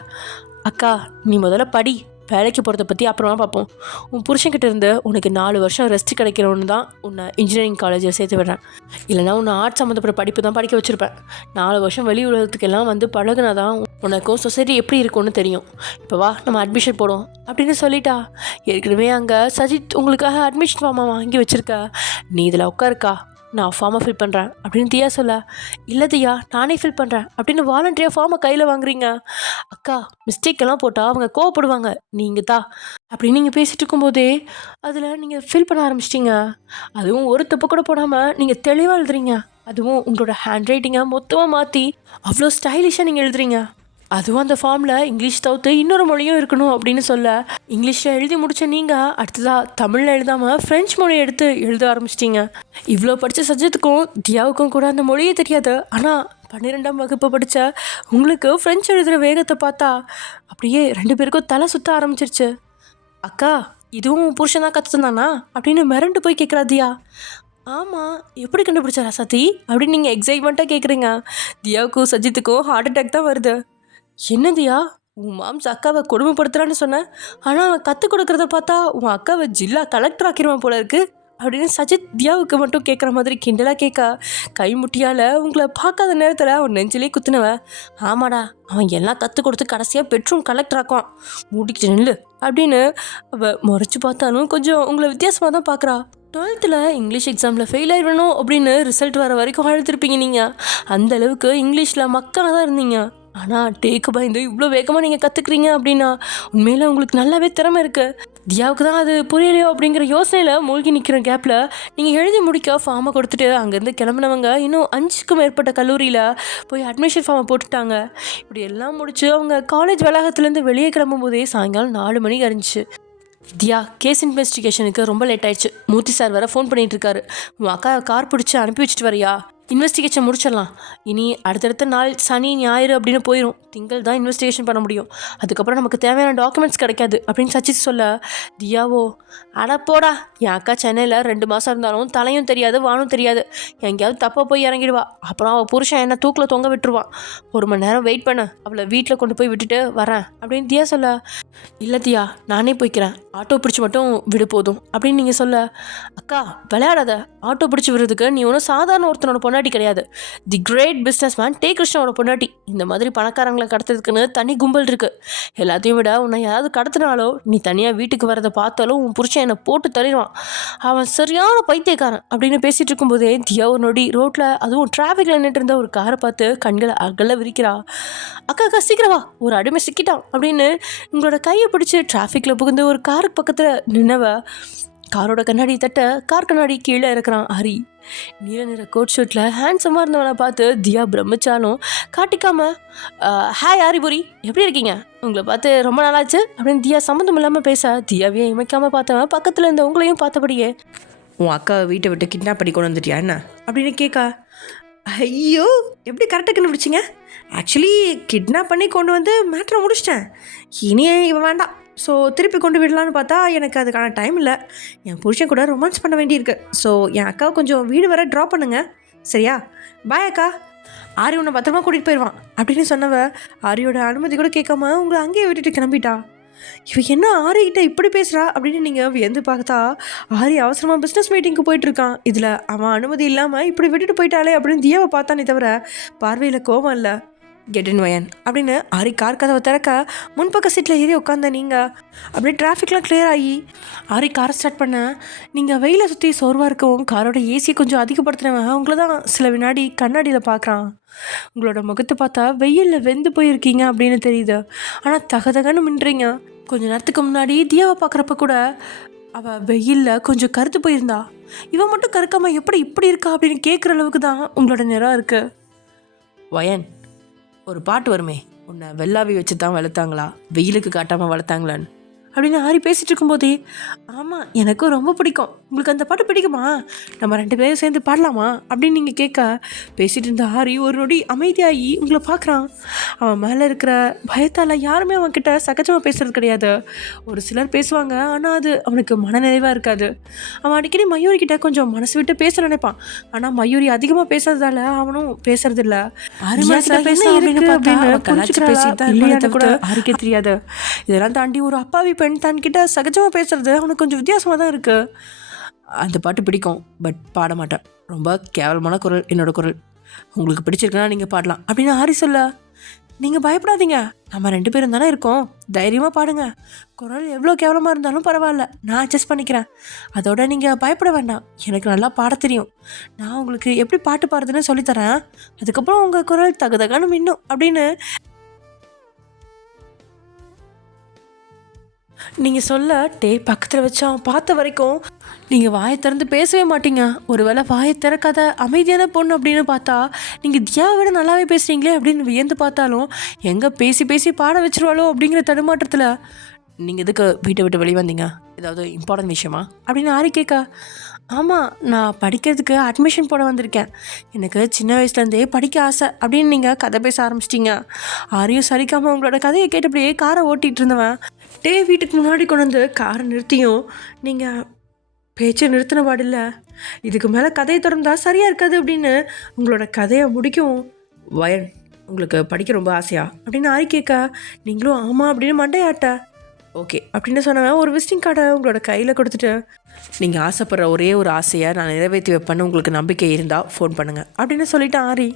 அக்கா நீ முதல்ல படி, வேலைக்கு போகிறத பற்றி அப்புறமா பார்ப்போம். உன் புருஷன்கிட்ட இருந்து உனக்கு 4 வருஷம் ரெஸ்ட் கிடைக்கணும்னு தான் உன்னை இன்ஜினியரிங் காலேஜில் சேர்த்து விடுறேன். இல்லைனா உன்னை ஆர்ட்ஸ் சம்மந்தப்பட்ட படிப்பு தான் படிக்க வச்சுருப்பேன். 4 வருஷம் வெளி உலகத்துக்கெல்லாம் வந்து பழகுனா தான் உனக்கும் சொசைட்டி எப்படி இருக்கும்னு தெரியும். இப்போ வா நம்ம அட்மிஷன் போடுவோம் அப்படின்னு சொல்லிட்டா. ஏற்கனவே அங்கே சஜித் உங்களுக்காக அட்மிஷன் ஃபார்மை வாங்கி வச்சுருக்க, நீ இதில் உட்காருக்கா, நான் ஃபார்மை ஃபில் பண்ணுறேன் அப்படின்னு தியா சொல்ல, இல்லை தியா நானே ஃபில் பண்ணுறேன் அப்படின்னு வாலண்டியாக ஃபார்மை கையில் வாங்குறீங்க. அக்கா மிஸ்டேக்கெல்லாம் போட்டால் அவங்க கோவப்படுவாங்க, நீங்கள் தான் அப்படின்னு நீங்கள் பேசிகிட்டு இருக்கும்போதே அதில் நீங்கள் ஃபில் பண்ண ஆரம்பிச்சிட்டிங்க. அதுவும் ஒரு தப்பு கூட போடாமல் நீங்கள் தெளிவாக எழுதுறீங்க. அதுவும் உங்களோட ஹேண்ட் ரைட்டிங்கை மொத்தமாக மாற்றி அவ்வளோ ஸ்டைலிஷாக நீங்கள் எழுதுறீங்க. அதுவும் அந்த ஃபார்மில் இங்கிலீஷ் தவிர்த்து இன்னொரு மொழியும் இருக்கணும் அப்படின்னு சொல்ல, இங்கிலீஷில் எழுதி முடித்த நீங்கள் அடுத்ததாக தமிழில் எழுதாமல் ஃப்ரெஞ்ச் மொழியை எடுத்து எழுத ஆரம்பிச்சிட்டிங்க. இவ்வளோ படித்த சப்ஜெக்ட்டுக்கும் தியாவுக்கும் கூட அந்த மொழியே தெரியாது. ஆனால் 12ஆம் வகுப்பு படித்த உங்களுக்கு ஃப்ரெஞ்ச் எழுதுகிற வேகத்தை பார்த்தா அப்படியே 2 பேருக்கும் தலை சுற்ற ஆரம்பிச்சிருச்சு. அக்கா இதுவும் புருஷன் தான் கற்றுதானா அப்படின்னு மிரண்டு போய் கேட்குறா தியா. ஆமாம் எப்படி கண்டுபிடிச்சா ராசாத்தி அப்படின்னு நீங்கள் எக்ஸைட்மெண்ட்டாக கேட்குறீங்க. தியாவுக்கும் சஜித்துக்கும் ஹார்ட் அட்டாக் தான் வருது. என்னதியா உன் மாம்ஸ் அக்காவை கொடுமைப்படுத்துறான்னு சொன்னேன், ஆனால் அவன் கற்றுக் கொடுக்குறத பார்த்தா உன் அக்காவை ஜில்லா கலெக்டர் ஆக்கிடுவான் போல இருக்கு அப்படின்னு சஜித் தியாவுக்கு மட்டும் கேட்குற மாதிரி கிண்டலாக கேட்க, கை முட்டியால் உங்களை பார்க்காத நேரத்தில் அவன் நெஞ்சிலே குத்துனவ, ஆமாடா அவன் எல்லாம் கற்றுக் கொடுத்து கடைசியாக பெட்ரூம் கலெக்டர் ஆக்குவான், மூடிக்கிட்டு நில்லு அப்படின்னு அவள் முறைச்சி பார்த்தாலும் கொஞ்சம் உங்களை வித்தியாசமாக தான் பார்க்குறா. 12th இங்கிலீஷ் எக்ஸாமில் ஃபெயில் ஆகிடணும் அப்படின்னு ரிசல்ட் வர வரைக்கும் அழுத்திருப்பீங்க. நீங்கள் அந்தளவுக்கு இங்கிலீஷில் மக்களாக தான் இருந்தீங்க. ஆனால் டேக்கு பயந்து இவ்வளோ வேகமாக நீங்கள் கற்றுக்குறீங்க அப்படின்னா உண்மையில் உங்களுக்கு நல்லாவே திறமை இருக்குது. தியாவுக்கு தான் அது புரியலையோ அப்படிங்கிற யோசனையில் மூழ்கி நிற்கிற கேப்பில் நீங்கள் எழுதி முடிக்க ஃபார்மை கொடுத்துட்டு அங்கேருந்து கிளம்புனவங்க இன்னும் 5க்கும் மேற்பட்ட கல்லூரியில் போய் அட்மிஷன் ஃபார்மை போட்டுட்டாங்க. இப்படி எல்லாம் முடிச்சு அவங்க காலேஜ் வளாகத்துலேருந்து வெளியே கிளம்பும் போதே சாயங்காலம் 4 மணிக்கு இருந்துச்சு. தியா கேஸ் இன்வெஸ்டிகேஷனுக்கு ரொம்ப லேட் ஆயிடுச்சு. மூர்த்தி சார் வர ஃபோன் பண்ணிகிட்டு இருக்காரு. உன் அக்கா கார் பிடிச்சி அனுப்பி வச்சுட்டு வரியா? இன்வெஸ்டிகேஷன் முடிச்சிடலாம். இனி அடுத்தடுத்த நாள் சனி ஞாயிறு அப்படின்னு போயிடும். திங்கள் தான் இன்வெஸ்டிகேஷன் பண்ண முடியும். அதுக்கப்புறம் நமக்கு தேவையான டாக்குமெண்ட்ஸ் கிடைக்காது அப்படின்னு சச்சித் சொல்ல, தியாவோ அடப்போடா, என் அக்கா சென்னையில் 2 மாதம் இருந்தாலும் தலையும் தெரியாது வானும் தெரியாது, எங்கேயாவது தப்பாக போய் இறங்கிடுவா. அப்புறம் அவள் புருஷன் என்ன தூக்கில் தொங்க விட்டுருவான். 1 மணி நேரம் வெயிட் பண்ண, அவளை வீட்டில் கொண்டு போய் விட்டுட்டு வரேன் அப்படின்னு தியா சொல்ல, இல்லை தியா நானே போய்க்கிறேன், ஆட்டோ பிடிச்சி மட்டும் விடு போதும் அப்படின்னு நீங்கள் சொல்ல, அக்கா விளையாடாத, ஆட்டோ பிடிச்சி விடுறதுக்கு நீ ஒன்றும் சாதாரண ஒருத்தனோட பொண்டாட்டி கிடையாது, தி கிரேட் பிஸ்னஸ் மேன் டே கிருஷ்ணனோட பொண்டாட்டி. இந்த மாதிரி பணக்காரங்களை கடத்துறதுக்குன்னு தனி கும்பல் இருக்குது. எல்லாத்தையும் விட உன்னை யாராவது கடத்தினாலோ நீ தனியாக வீட்டுக்கு வரதை பார்த்தாலும் உன் புருஷன் என்னை போட்டு தள்ளிடுவான், அவன் சரியான பைத்தியக்காரன் அப்படின்னு பேசிகிட்டு இருக்கும்போதே தியா ஒரு நொடி ரோட்டில் அதுவும் டிராஃபிக்கில் நின்றுட்டு இருந்த ஒரு காரை பார்த்து கண்களை அகல விரிக்கிறா. அக்கா அக்கா சீக்கிரவா, ஒரு அடிமை சிக்கிட்டான் அப்படின்னு உங்களோட கையை பிடிச்சி டிராஃபிக்கில் புகுந்து ஒரு காருக்கு பக்கத்தில் நின்னவ காரோட கண்ணாடி தட்ட கார் கண்ணாடி கீழே இருக்கிறான் ஹரி. நீல நிற கோட் ஷூட்டில் ஹேண்ட்ஸமாக இருந்தவனை பார்த்து தியா பிரமிச்சாலும் காட்டிக்காம, ஹாய் ஹரிபுரி, எப்படி இருக்கீங்க, உங்களை பார்த்து ரொம்ப நாளாச்சு அப்படின்னு தியா சம்மந்தம் இல்லாமல் பேச, தியாவே இமைக்காமல் பார்த்தவன் பக்கத்தில் இருந்த உங்களையும் பார்த்தபடியே, உன் அக்கா வீட்டை விட்டு கிட்னாப் பண்ணி கொண்டு வந்துட்டியா என்ன அப்படின்னு கேட்கா. ஐயோ எப்படி கரெக்டாக கண்டுபிடிச்சிங்க, ஆக்சுவலி கிட்னாப் பண்ணி கொண்டு வந்து மேட்ரை முடிச்சிட்டேன், இனி இவன் வேண்டாம், ஸோ திருப்பி கொண்டு விடலான்னு பார்த்தா எனக்கு அதுக்கான டைம் இல்லை, என் புருஷன் கூட ரொமான்ஸ் பண்ண வேண்டியிருக்கு, ஸோ என் அக்காவை கொஞ்சம் வீடு வர ட்ராப் பண்ணுங்க சரியா, பாய் அக்கா, ஆரி உன்னை பத்திரமா கூட்டிகிட்டு போயிடுவான் அப்படின்னு சொன்னவ ஆரியோட அனுமதி கூட கேட்காம உங்களை அங்கேயே விட்டுட்டு கிளம்பிட்டா. இவ என்ன ஆரிக்கிட்ட இப்படி பேசுகிறா அப்படின்னு நீங்கள் வியந்து பார்த்தா, ஆரி அவசரமாக பிஸ்னஸ் மீட்டிங்க்கு போயிட்டுருக்கான், இதில் அவன் அனுமதி இல்லாமல் இப்படி விட்டுட்டு போயிட்டாலே அப்படின்னு தியாவை பார்த்தானே தவிர பார்வையில் கோபம் இல்லை. கெட் இன் வயன் அப்படின்னு ஆரி கார் கதவை திறக்க முன்பக்க சீட்டில் ஏறி உட்காந்த நீங்கள் அப்படியே டிராஃபிக்லாம் கிளியர் ஆகி ஆரி காரை ஸ்டார்ட் பண்ண, நீங்கள் வெயிலை சுற்றி சோர்வாக இருக்கவும் காரோட ஏசியை கொஞ்சம் அதிகப்படுத்துனவன் உங்களை தான் சில வினாடி கண்ணாடியில் பார்க்குறான். உங்களோட முகத்தை பார்த்தா வெயிலில் வெந்து போயிருக்கீங்க அப்படின்னு தெரியுது, ஆனால் தகதகன்னு மின்றீங்க. கொஞ்ச நேரத்துக்கு முன்னாடி தியாவை பார்க்குறப்ப கூட அவள் வெயிலில் கொஞ்சம் கருத்து போயிருந்தா, இவன் மட்டும் கருக்காமல் எப்படி இப்படி இருக்கா அப்படின்னு கேட்குற அளவுக்கு தான் உங்களோட நிறம் இருக்குது. வயன் ஒரு பாட்டு வருமே, உன்னை வெள்ளாவி வச்சு தான் வளர்த்தாங்களா வெயிலுக்கு காட்டாமல் வளர்த்தாங்களான்னு அப்படின்னு ஆரி பேசிகிட்டு இருக்கும்போதே, ஆமாம் எனக்கும் ரொம்ப பிடிக்கும், உங்களுக்கு அந்த பாட்டு பிடிக்குமா, நம்ம 2 பேரும் சேர்ந்து பாடலாமா அப்படின்னு நீங்கள் கேட்க பேசிகிட்டு இருந்த ஆரி ஒரு நொடி அமைதியாகி உங்களை பார்க்குறான். அவன் மேலே இருக்கிற பயத்தால் யாருமே அவன்கிட்ட சகஜமாக பேசுகிறது கிடையாது. ஒரு சிலர் பேசுவாங்க, ஆனால் அது அவனுக்கு மனநிறைவாக இருக்காது. அவன் அடிக்கடி மயூரிக்கிட்ட கொஞ்சம் மனசு விட்டு பேச நினைப்பான், ஆனால் மயூரி அதிகமாக பேசுறதால அவனும் பேசுறதில்ல. ஆரிக்கே தெரியாது. இதெல்லாம் தாண்டி ஒரு அப்பாவி பெண் தன்கிட்ட சகஜமாக பேசுறது அவனுக்கு கொஞ்சம் வித்தியாசமாக தான் இருக்குது. அந்த பாட்டு பிடிக்கும், பட் பாட மாட்டேன், ரொம்ப கேவலமான குரல் என்னோட குரல், உங்களுக்கு பிடிச்சிருக்குன்னா நீங்கள் பாடலாம் அப்படின்னு ஆரி சொல்ல, நீங்கள் பயப்படாதீங்க, நம்ம 2 பேரும் தானே இருக்கோம், தைரியமாக பாடுங்க, குரல் எவ்வளோ கேவலமாக இருந்தாலும் பரவாயில்ல, நான் அட்ஜஸ்ட் பண்ணிக்கிறேன், அதோட நீங்கள் பயப்பட வேண்டாம், எனக்கு நல்லா பாட தெரியும், நான் உங்களுக்கு எப்படி பாட்டு பாடுறதுன்னு சொல்லித்தரேன், அதுக்கப்புறம் உங்கள் குரல் தகுதகான்னு மின்னும் அப்படின்னு நீங்கள் சொல்ல பக்கத்தில் வச்சு அவன் பார்த்த வரைக்கும் நீங்கள் வாயை திறந்து பேசவே மாட்டீங்க. ஒருவேளை வாயை திறக்காத அமைதியான பொண்ணு அப்படின்னு பார்த்தா நீங்கள் தியாவை விட நல்லாவே பேசுகிறீங்களே அப்படின்னு வியந்து பார்த்தாலும் எங்கே பேசி பேசி பாட வச்சிருவாளோ அப்படிங்கிற தடுமாற்றத்தில், நீங்கள் எதுக்கு வீட்டை விட்டு வெளியே வந்தீங்க, ஏதாவது இம்பார்ட்டன்ட் விஷயமா அப்படின்னு ஆரி கேட்க, ஆமாம் நான் படிக்கிறதுக்கு அட்மிஷன் போட வந்திருக்கேன், எனக்கு சின்ன வயசுலேருந்தே படிக்க ஆசை அப்படின்னு நீங்கள் கதை பேச ஆரம்பிச்சிட்டிங்க. ஆரியும் சரிக்காமல் உங்களோட கதையை கேட்டபடியே காரை ஓட்டிகிட்டு இருந்தவன் வீட்டுக்கு முன்னாடி கொண்டு வந்து காரை நிறுத்தியும் நீங்கள் பேச்சை நிறுத்தின பாடில்ல, இதுக்கு மேலே கதையை தொடர்ந்தா சரியாக இருக்காது அப்படின்னு உங்களோட கதையை முடிக்கும். வயன் உங்களுக்கு படிக்க ரொம்ப ஆசையா அப்படின்னு ஆரி கேட்க, நீங்களும் ஆமாம் அப்படின்னு மண்டையாட்ட, ஓகே அப்படின்னு சொன்னவன் ஒரு விசிட்டிங் கார்டை உங்களோட கையில் கொடுத்துட்டு, நீங்கள் ஆசைப்படுற ஒரே ஒரு ஆசையை நான் நிறைவேற்றி வைப்பேன்னு உங்களுக்கு நம்பிக்கை இருந்தால் ஃபோன் பண்ணுங்கள் அப்படின்னு சொல்லிவிட்டு ஆரி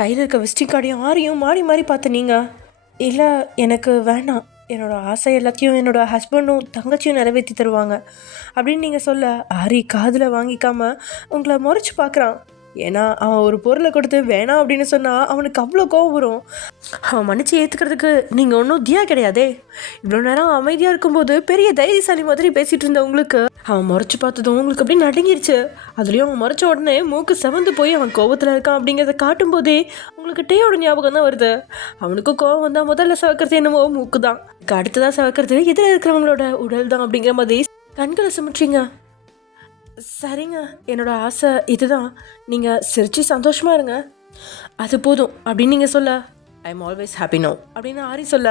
கையில் இருக்க விசிட்டிங் கார்டையும் ஆரியும் மாறி மாறி பார்த்து, நீங்கள் இல்லை எனக்கு வேண்டாம், என்னோடய ஆசை எல்லாத்தையும் என்னோடய ஹஸ்பண்டும் தங்கச்சியும் நிறைவேற்றி தருவாங்க அப்படின்னு நீங்கள் சொல்ல ஆரி காதில் வாங்கிக்காமல் உங்களை முறைச்சி பார்க்குறான். ஏன்னா அவன் ஒரு பொருளை கொடுத்து வேணாம் அப்படின்னு சொன்னால் அவனுக்கு அவ்வளோ கோவம் வரும். அவன் மன்னிச்சு ஏற்றுக்கிறதுக்கு நீங்கள் ஒன்றும் தியா கிடையாதே. இவ்வளோ நேரம் அமைதியாக இருக்கும்போது பெரிய தைரியசாலி மாதிரி பேசிகிட்டு இருந்த உங்களுக்கு அவன் முறைச்சி பார்த்ததும் உங்களுக்கு அப்படி நடுங்கிருச்சு. அதுலேயும் அவன் முறைச்ச உடனே மூக்கு செவந்து போய் அவன் கோவத்தில் இருக்கான் அப்படிங்கிறத காட்டும் போதே உங்களுக்கு டேயோட ஞாபகம் தான் வருது. அவனுக்கும் கோவம் வந்தால் முதல்ல சவக்கிறது என்னமோ மூக்கு தான், அடுத்ததாக சவக்கிறது எதில் இருக்கிறவங்களோட உடல் தான் அப்படிங்கிற மாதிரி கண்களை சுமற்றிங்க. சரிங்க, என்னோட ஆசை இதுதான். நீங்கள் சிரித்து சந்தோஷமாக இருங்க, அது போதும் அப்படின்னு நீங்கள் சொல்ல. I am always happy no அப்படின்னு ஆரி சொல்ல.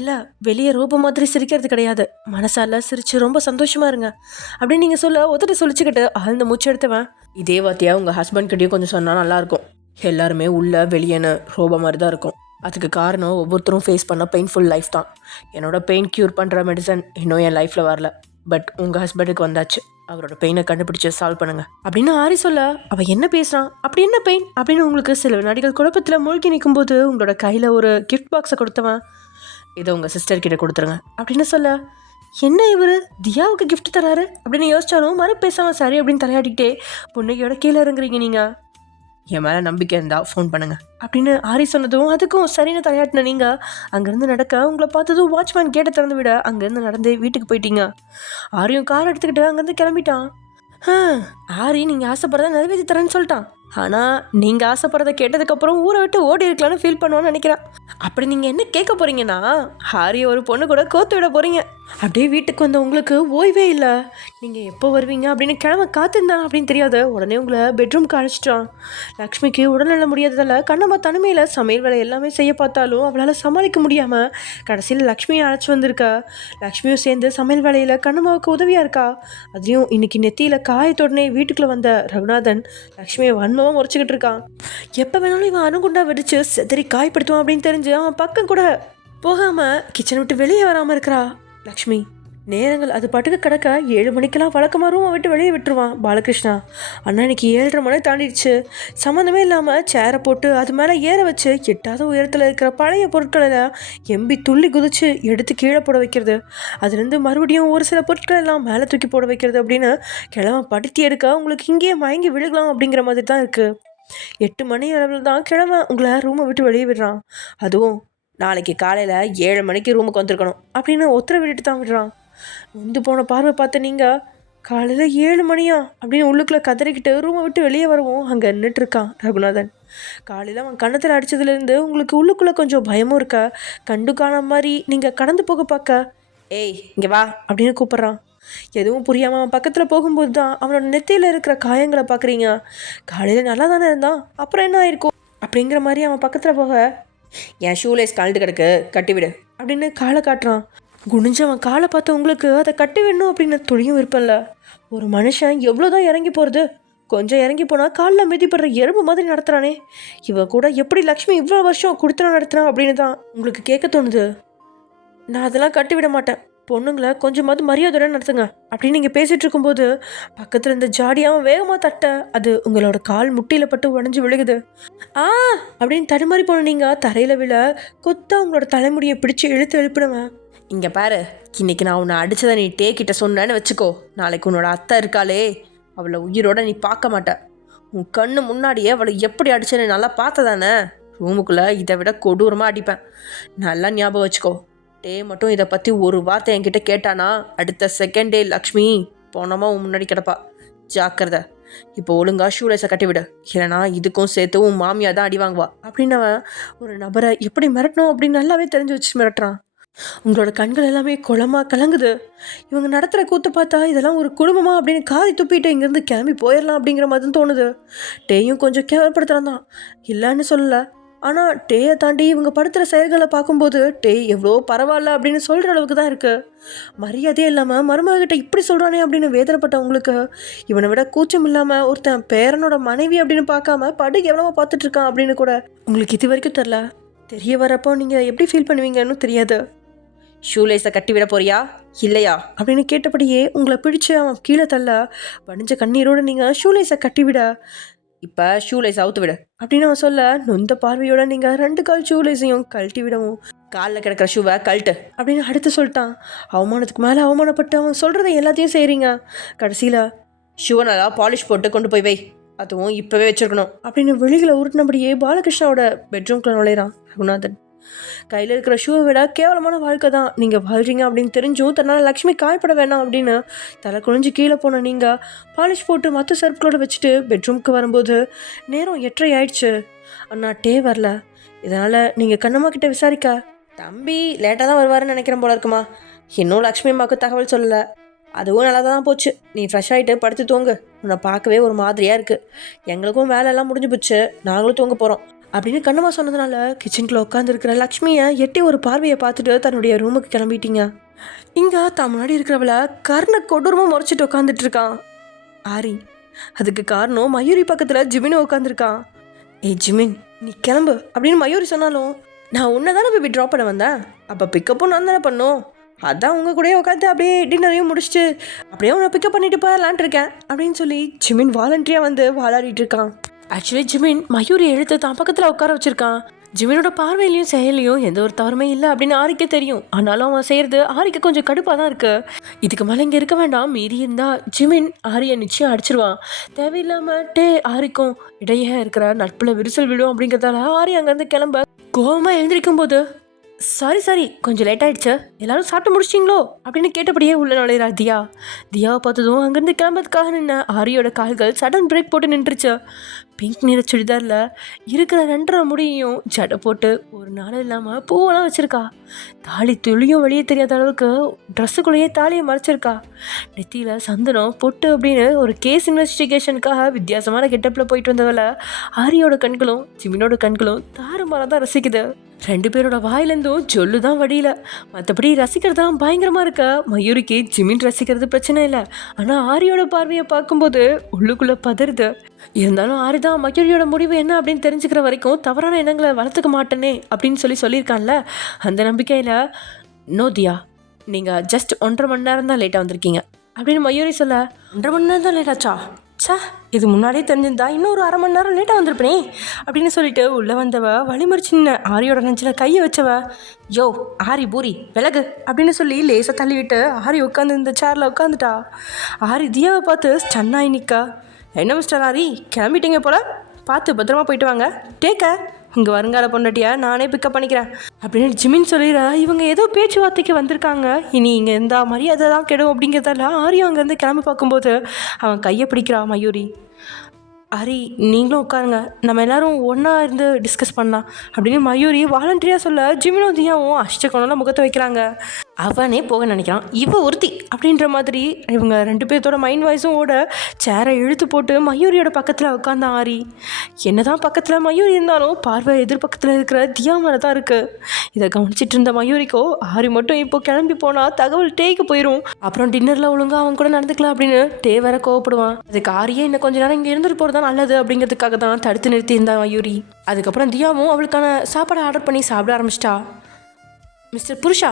இல்லை, வெளியே ரோபோ மாதிரி சிரிக்கிறது கிடையாது, மனசால சிரித்து ரொம்ப சந்தோஷமாக இருங்க அப்படின்னு நீங்கள் சொல்ல. ஒருத்தர் சொல்லிச்சுக்கிட்டு ஆழ்ந்த மூச்சு எடுத்துவேன். இதே வார்த்தையா உங்கள் ஹஸ்பண்ட் கிட்டேயும் கொஞ்சம் சொன்னால் நல்லாயிருக்கும். எல்லாருமே உள்ள வெளியேன்னு ரோபோ மாதிரி தான் இருக்கும். அதுக்கு காரணம் ஒவ்வொருத்தரும் ஃபேஸ் பண்ண பெயின்ஃபுல் லைஃப் தான். என்னோட பெயின் க்யூர் பண்ணுற மெடிசன் இன்னும் என் லைஃப்பில் வரல. பட் உங்கள் ஹஸ்பண்டுக்கு வந்தாச்சு. அவரோட பெயினை கண்டுபிடிச்சு சால்வ் பண்ணுங்க அப்படின்னு ஆரி சொல்ல. அவள் என்ன பேசுகிறான், அப்படி என்ன பெயின் அப்படின்னு உங்களுக்கு சில வினாடிகள் குழப்பத்தில் மூழ்கி நிற்கும்போது உங்களோட கையில் ஒரு கிஃப்ட் பாக்ஸை கொடுத்தவன், இதை உங்கள் சிஸ்டர் கிட்ட கொடுத்துருங்க அப்படின்னு சொல்ல. என்ன இவர் தியாவுக்கு கிஃப்ட் தராரு அப்படின்னு யோசிச்சாலும் மறு பேசாமல் சரி அப்படின்னு தலையாடிக்கிட்டே புன்னகையோட கீழே இறங்குறீங்க. நீங்கள் என் மேலே நம்பிக்கை இருந்தால் ஃபோன் பண்ணுங்கள் அப்படின்னு ஆரி சொன்னதும் அதுக்கும் சரின்னு தலையாட்டின. நீங்கள் அங்கேருந்து நடக்க உங்களை பார்த்ததும் வாட்ச்மேன் கேட்டை திறந்து விட அங்கேருந்து நடந்து வீட்டுக்கு போயிட்டீங்க. ஆரியும் கார் எடுத்துக்கிட்டு அங்கேருந்து கிளம்பிட்டான். ஆரி நீங்கள் ஆசைப்படுறத நிறைவேற்றி தரேன்னு சொல்லிட்டான். ஆனால் நீங்கள் ஆசைப்படுறத கேட்டதுக்கப்புறம் ஊரை விட்டு ஓடி இருக்கலான்னு ஃபீல் பண்ணுவான்னு நினைக்கிறேன். அப்படி நீங்கள் என்ன கேட்க போகிறீங்கன்னா ஆரியை ஒரு பொண்ணு கூட கோத்து விட போகிறீங்க. அப்படியே வீட்டுக்கு வந்த உங்களுக்கு ஓய்வே இல்லை. நீங்கள் எப்போ வருவீங்க அப்படின்னு கிழமை காத்திருந்தான் அப்படின்னு தெரியாது. உடனே உங்களை பெட்ரூம்க்கு அழைச்சிட்டான். லக்ஷ்மிக்கு உடல்நல முடியாததால் கண்ணம்மா தனிமையில் சமையல் வேலை எல்லாமே செய்ய பார்த்தாலும் அவளால் சமாளிக்க முடியாமல் கடைசியில் லக்ஷ்மியை அழைச்சி வந்திருக்கா. லக்ஷ்மியும் சேர்ந்து சமையல் வேலையில் கண்ணம்மாவுக்கு உதவியாக இருக்கா. அதையும் இன்னைக்கு நெத்தியில் காயத்தோடனே வீட்டுக்குள்ளே வந்த ரகுநாதன் லக்ஷ்மியை வன்மமாக முறைச்சிக்கிட்டு இருக்கான். எப்போ வேணாலும் இவன் அணுகுண்டா வெடிச்சு செதறி காயப்படுத்துவான் அப்படின்னு தெரிஞ்சு அவன் பக்கம் கூட போகாமல் கிச்சனை விட்டு வெளியே வராமல் இருக்கிறா லக்ஷ்மி. நேரங்கள் அது பாட்டுக்கு கிடக்க 7 மணிக்கெல்லாம் வழக்கமாக ரூமை விட்டு வெளியே விட்டுருவான் பாலகிருஷ்ணா. அண்ணா இன்னைக்கு 7:30 மணி தாண்டிடுச்சு. சம்மந்தமே இல்லாமல் சேரை போட்டு அது மேலே ஏற வச்சு எட்டாத உயரத்தில் இருக்கிற பழைய பொருட்களை எம்பி துள்ளி குதிச்சு எடுத்து கீழே போட வைக்கிறது, அதுலேருந்து மறுபடியும் ஒரு சில பொருட்கள் எல்லாம் மேலே தூக்கி போட வைக்கிறது அப்படின்னு கிழமை படுத்தி எடுக்க உங்களுக்கு இங்கேயே மயங்கி விழுகலாம் அப்படிங்கிற மாதிரி தான் இருக்குது. 8 மணி அளவில் தான் கிழமை உங்களை ரூமை விட்டு வெளியே விடுறான். அதுவும் நாளைக்கு காலையில் 7 மணிக்கு ரூமுக்கு வந்திருக்கணும் அப்படின்னு உத்தரவிட்டு தான் விடுறான். வந்து போன பார்வை பார்த்த நீங்கள் காலையில் 7 மணியா அப்படின்னு உள்ளுக்குள்ளே கதறிக்கிட்டு ரூமை விட்டு வெளியே வரவும் அங்கே நின்றுட்டுருக்கான் ரகுநாதன். காலையில் அவன் கன்னத்தில் அடித்ததுலேருந்து உங்களுக்கு உள்ளுக்குள்ளே கொஞ்சம் பயமும் இருக்கா. கண்டு காண மாதிரி நீங்கள் கடந்து போக பார்க்க ஏய் இங்கே வா அப்படின்னு கூப்பிட்றான். எதுவும் புரியாமல் அவன் பக்கத்தில் போகும்போது தான் அவனோட நெத்தியில் இருக்கிற காயங்களை பார்க்குறீங்க. காலையில் நல்லா தானே இருந்தான், அப்புறம் என்ன ஆயிருக்கும் அப்படிங்கிற மாதிரி அவன் பக்கத்தில் போக என் ஷூலேஸ் கழட்டு கிடக்கு கட்டிவிடு அப்படின்னு காலை காட்டுறான். குனிஞ்சவன் காலை பார்த்த உங்களுக்கு அதை கட்டி விடணும் அப்படின்னு துளியும் விருப்பம்ல. ஒரு மனுஷன் எவ்வளோதான் இறங்கி போகிறது, கொஞ்சம் இறங்கி போனால் காலில் மிதிப்படுற எறும்பு மாதிரி நடத்துகிறானே, இவன் கூட எப்படி லக்ஷ்மி இவ்வளோ வருஷம் கொடுத்துனா நடத்துகிறான் அப்படின்னு தான் உங்களுக்கு கேட்க தோணுது. நான் அதெல்லாம் கட்டி விட மாட்டேன், பொண்ணுங்களை கொஞ்சமாவது மரியாதையோட நடத்துங்க அப்படின்னு நீங்கள் பேசிகிட்டு இருக்கும்போது பக்கத்தில் இருந்த ஜாடியாகவும் வேகமாக தட்ட அது உங்களோட கால் முட்டியில் பட்டு உடஞ்சி விழுகுது. அப்படின்னு தடுமாறி போன நீங்கள் தரையில் விழ கொத்தா உங்களோட தலைமுடியை பிடிச்சி இழுத்து எழுப்பிடுவேன். இங்கே பாரு, இன்னைக்கு நான் உன்னை அடித்ததை நீ டேக்கிட்ட சொன்னேன்னு வச்சுக்கோ, நாளைக்கு உன்னோட அத்தை இருக்காளே அவளை உயிரோட நீ பார்க்க மாட்ட. உன் கண்ணு முன்னாடியே அவளை எப்படி அடிச்சேன்னு நல்லா பார்த்ததானே. ரூமுக்குள்ளே இதை விட கொடூரமாக அடிப்பேன், நல்லா ஞாபகம் வச்சுக்கோ. டே மட்டும் இதை பற்றி ஒரு வார்த்தை என்கிட்ட கேட்டானா அடுத்த செகண்ட் டே லக்ஷ்மி போனோமா உன் முன்னாடி கிடப்பா, ஜாக்கிரதை. இப்போ ஒழுங்கா ஷூலேஸை கட்டிவிடு, இல்லைனா இதுக்கும் சேர்த்து உன் மாமியா தான் அடி வாங்குவா அப்படின்னு அவன் ஒரு நபரை எப்படி மிரட்டணும் அப்படின்னு நல்லாவே தெரிஞ்சு வச்சு மிரட்டுறான். உங்களோட கண்கள் எல்லாமே குளமாக கலங்குது. இவங்க நடத்துகிற கூத்து பார்த்தா இதெல்லாம் ஒரு குடும்பமா அப்படின்னு காதி துப்பிட்டு இங்கேருந்து கிளம்பி போயிடலாம் அப்படிங்கிற மாதிரி தோணுது. டேயும் கொஞ்சம் கேவலப்படுத்துகிறான் தான், இல்லைன்னு சொல்லலை. ஆனால் டேயை தாண்டி இவங்க படுத்துகிற செயல்களை பார்க்கும்போது டே எவ்வளோ பரவாயில்ல அப்படின்னு சொல்கிற அளவுக்கு தான் இருக்குது. மரியாதையே இல்லாமல் மருமகிட்ட இப்படி சொல்கிறானே அப்படின்னு வேதனைப்பட்ட உங்களுக்கு இவனை விட கூச்சம் இல்லாமல் ஒருத்தன் பேரனோட மனைவி அப்படின்னு பார்க்காம படு எவ்வளோ பார்த்துட்ருக்கான் அப்படின்னு கூட உங்களுக்கு இது வரைக்கும் தெரில. தெரிய வரப்போ நீங்கள் எப்படி ஃபீல் பண்ணுவீங்கன்னு தெரியாது. ஷூலேஸை கட்டி விட போறியா இல்லையா அப்படின்னு கேட்டபடியே உங்களை பிடிச்சு அவன் கீழே தள்ள வடிஞ்ச கண்ணீரோடு நீங்கள் ஷூலேஸை கட்டி விட, இப்போ ஷூலேஸ் அவுத்து விடு அப்படின்னு அவன் சொல்ல நொந்த பார்வையோட நீங்கள் 2 கால் ஷூலேஸையும் கழட்டி விடவும் காலில் கிடக்கிற ஷூவை கழட்டு அப்படின்னு அடுத்து சொல்லிட்டான். அவமானத்துக்கு மேலே அவமானப்பட்டு அவன் சொல்கிறத எல்லாத்தையும் செய்கிறீங்க. கடைசியில் ஷூவை நல்லா பாலிஷ் போட்டு கொண்டு போய் வை, அதுவும் இப்போவே வச்சுருக்கணும் அப்படின்னு வெளிகளை உருட்டினபடியே பாலகிருஷ்ணாவோட பெட்ரூம்குள்ள நுழையிறான் ரகுநாதன். கையில் இருக்கிற ஷூவை விட கேவலமான வாழ்க்கை தான் நீங்கள் வாழ்றீங்க அப்படின்னு தெரிஞ்சும் தன்னால் லக்ஷ்மி காயப்பட வேணாம் அப்படின்னு தலை குனிஞ்சு கீழே போன நீங்கள் பாலிஷ் போட்டு மற்ற சர்ப்களோடு வச்சுட்டு பெட்ரூமுக்கு வரும்போது நேரம் 8:30 ஆயிடுச்சு. அண்ணா டே வரல. இதனால் நீங்கள் கண்ணம்மா கிட்ட விசாரிக்க, தம்பி லேட்டாக தான் வருவாருன்னு நினைக்கிறேன் போல இருக்குமா, இன்னும் லக்ஷ்மி அம்மாவுக்கு தகவல் சொல்லலை, அதுவும் நல்லா தான் போச்சு. நீ ஃப்ரெஷ் ஆகிட்டு படுத்து தூங்கு. உன்னை பார்க்கவே ஒரு மாதிரியாக இருக்குது. எங்களுக்கும் வேலையெல்லாம் முடிஞ்சு போச்சு, நாங்களும் தூங்க போகிறோம் அப்படின்னு கண்ணம்மா சொன்னதுனால கிச்சனுக்குள்ள உட்காந்துருக்கிற லக்ஷ்மியை எட்டி ஒரு பார்வையை பார்த்துட்டு தன்னுடைய ரூமுக்கு கிளம்பிட்டீங்க. இங்கே தான் முன்னாடி இருக்கிறவளை கர்ண கொடூரமாக முறைச்சிட்டு உட்காந்துட்டு இருக்கான் ஆரி. அதுக்கு காரணம் மயூரி பக்கத்தில் ஜிமினும் உட்காந்துருக்கான். ஏய் ஜிமின், நீ கிளம்பு அப்படின்னு மயூரி சொன்னாலும், நான் உன்னை தானே போய் ட்ராப் பண்ண வந்தேன், அப்போ பிக்கப்பும் நான் தானே பண்ணும். அதான் உங்கள் கூடயே உட்காந்து அப்படியே டின்னரையும் முடிச்சுட்டு அப்படியே உன்னை பிக்கப் பண்ணிட்டு போயிடலான் இருக்கேன் அப்படின்னு சொல்லி ஜிமின் வாலண்டரியாக வந்து வாழாடிட்டு இருக்கான். ஆக்சுவலி ஜிமின் மயூரி எழுத்து தான் பக்கத்தில் உட்கார வச்சிருக்கான். ஜிமினோட பார்வையிலையும் செயலையும் எந்த ஒரு தவறுமே இல்லை அப்படின்னு ஆரிக்கே தெரியும். ஆனாலும் அவன் செய்கிறது ஆரிக்கு கொஞ்சம் கடுப்பாக தான் இருக்குது. இதுக்கு மேலே இங்கே இருக்க வேண்டாம், மீறி இருந்தால் ஜிமின் ஆரியை நிச்சயம் அடிச்சிருவான். தேவையில்லாமட்டே ஆரிக்கும் இடையே இருக்கிற நட்பில் விரிசல் விடும் அப்படிங்கிறதால ஆரி அங்கேருந்து கிளம்ப கோவமாக எழுந்திருக்கும் போது, சாரி கொஞ்சம் லேட் ஆகிடுச்சு, எல்லோரும் சாப்பிட்டு முடிச்சிட்டிங்களோ அப்படின்னு கேட்டபடியே உள்ள நுழையிறா தியா. தியாவை பார்த்ததும் அங்கேருந்து கிளம்புறதுக்காக நின்ன ஆரியோட கால்கள் சடன் பிரேக் போட்டு நின்றுச்சு. பிங்க் நிற சுடிதாரில் இருக்கிற 2.5 முடியையும் ஜடை போட்டு ஒரு நாள் இல்லாமல் பூவெல்லாம் வச்சுருக்கா. தாலி துளியும் வெளியே தெரியாத அளவுக்கு ட்ரெஸ்ஸுக்குள்ளேயே தாலியை மறைச்சிருக்கா. நெத்தியில் சந்தனம் பொட்டு அப்படின்னு ஒரு கேஸ் இன்வெஸ்டிகேஷனுக்காக வித்தியாசமான கெட்டப்பில் போயிட்டு வந்தவளை ஆரியோட கண்களும் ஜிமினோட கண்களும் தாறுமாறாக தான் ரசிக்குது. 2 பேரோட வாயிலேருந்தும் சொல்லு தான் வடியில. மற்றபடி ரசிக்கிறதுலாம் பயங்கரமாக இருக்க மயூரிக்கு ஜிமின் ரசிக்கிறது பிரச்சனை இல்லை. ஆனால் ஆரியோட பார்வையை பார்க்கும்போது உள்ளுக்குள்ளே பதறுது. இருந்தாலும் ஆரி தான் மயூரியோட முடிவு என்ன அப்படின்னு தெரிஞ்சுக்கிற வரைக்கும் தவறான எண்ணங்களை வளர்த்துக்க மாட்டேனே அப்படின்னு சொல்லியிருக்கான்ல. அந்த நம்பிக்கையில், நோ தியா, நீங்கள் ஜஸ்ட் 1.5 மணி நேரம் தான் லேட்டாக வந்திருக்கீங்க அப்படின்னு மயூரி சொல்ல, 1.5 மணி நேரம் தான் லேட்டாச்சா? இது முன்னாடியே தெரிஞ்சிருந்தா இன்னொரு 1/2 மணி நேரம் லேட்டாக வந்திருப்பேனே அப்படின்னு சொல்லிட்டு உள்ளே வந்தவ வழிமறிச்சின்ன ஆரியோட நெஞ்சில் கையை வச்சவ, யோ ஆரி பூரி விலகு அப்படின்னு சொல்லி லேசாக தள்ளிவிட்டு ஆரி உட்காந்து இந்த சேரில் உட்காந்துட்டா. ஆரி தியாவை பார்த்து ஸ்டன்னாகி நிற்கா. என்ன மிஸ்டர் ஆரி, கிளம்பிட்டீங்க போல, பார்த்து பத்திரமா போயிட்டு வாங்க, டேக்க இங்கே வருங்கால பொண்டாட்டியா நானே பிக்கப் பண்ணிக்கிறேன் அப்படின்னு ஜிமின் சொல்லிடுற. இவங்க ஏதோ பேச்சுவார்த்தைக்கு வந்திருக்காங்க, இனி இங்கே எந்த மரியாதை தான் கெடும் அப்படிங்கிறதால ஆரியும் அங்கேருந்து கிளம்பி பார்க்கும்போது அவன் கையை பிடிக்கிறா மயூரி. ஆரி நீங்களும் உட்காருங்க, நம்ம எல்லாரும் ஒன்றா இருந்து டிஸ்கஸ் பண்ணலாம் அப்படின்னு மயூரி வாலண்டரியாக சொல்ல, ஜிமினும் தியாவும் அஷ்டகோணம்லாம் முகத்தை வைக்கிறாங்க. அவனே போக நினைக்கிறான், இவ ஒருத்தி அப்படின்ற மாதிரி இவங்க 2 பேர்த்தோட மைண்ட் வாய்ஸும் ஓட சேரை இழுத்து போட்டு மயூரியோட பக்கத்தில் உட்காந்தான் ஆரி. என்னதான் பக்கத்தில் மயூரி இருந்தாலும் பார்வை எதிர்பக்கத்தில் இருக்கிற தியா மேலே தான் இருக்குது. இதை கவனிச்சிட்டு இருந்த மயூரிக்கோ ஆரி மட்டும் இப்போ கிளம்பி போனால் தகவல் டேக்கு போயிடும், அப்புறம் டின்னரில் ஒழுங்காக அவன் கூட நடந்துக்கலாம் அப்படின்னு டே வேற கோவப்படுவான். அதுக்கு ஆரியே இன்னும் கொஞ்சம் நேரம் இங்கே இருந்துட்டு போகிறது தான் நல்லது அப்படிங்கிறதுக்காக தான் தடுத்து நிறுத்தி இருந்தான் மயூரி. அதுக்கப்புறம் தியாவும் அவளுக்கான சாப்பாடை ஆர்டர் பண்ணி சாப்பிட ஆரம்பிச்சிட்டா. மிஸ்டர் புருஷா,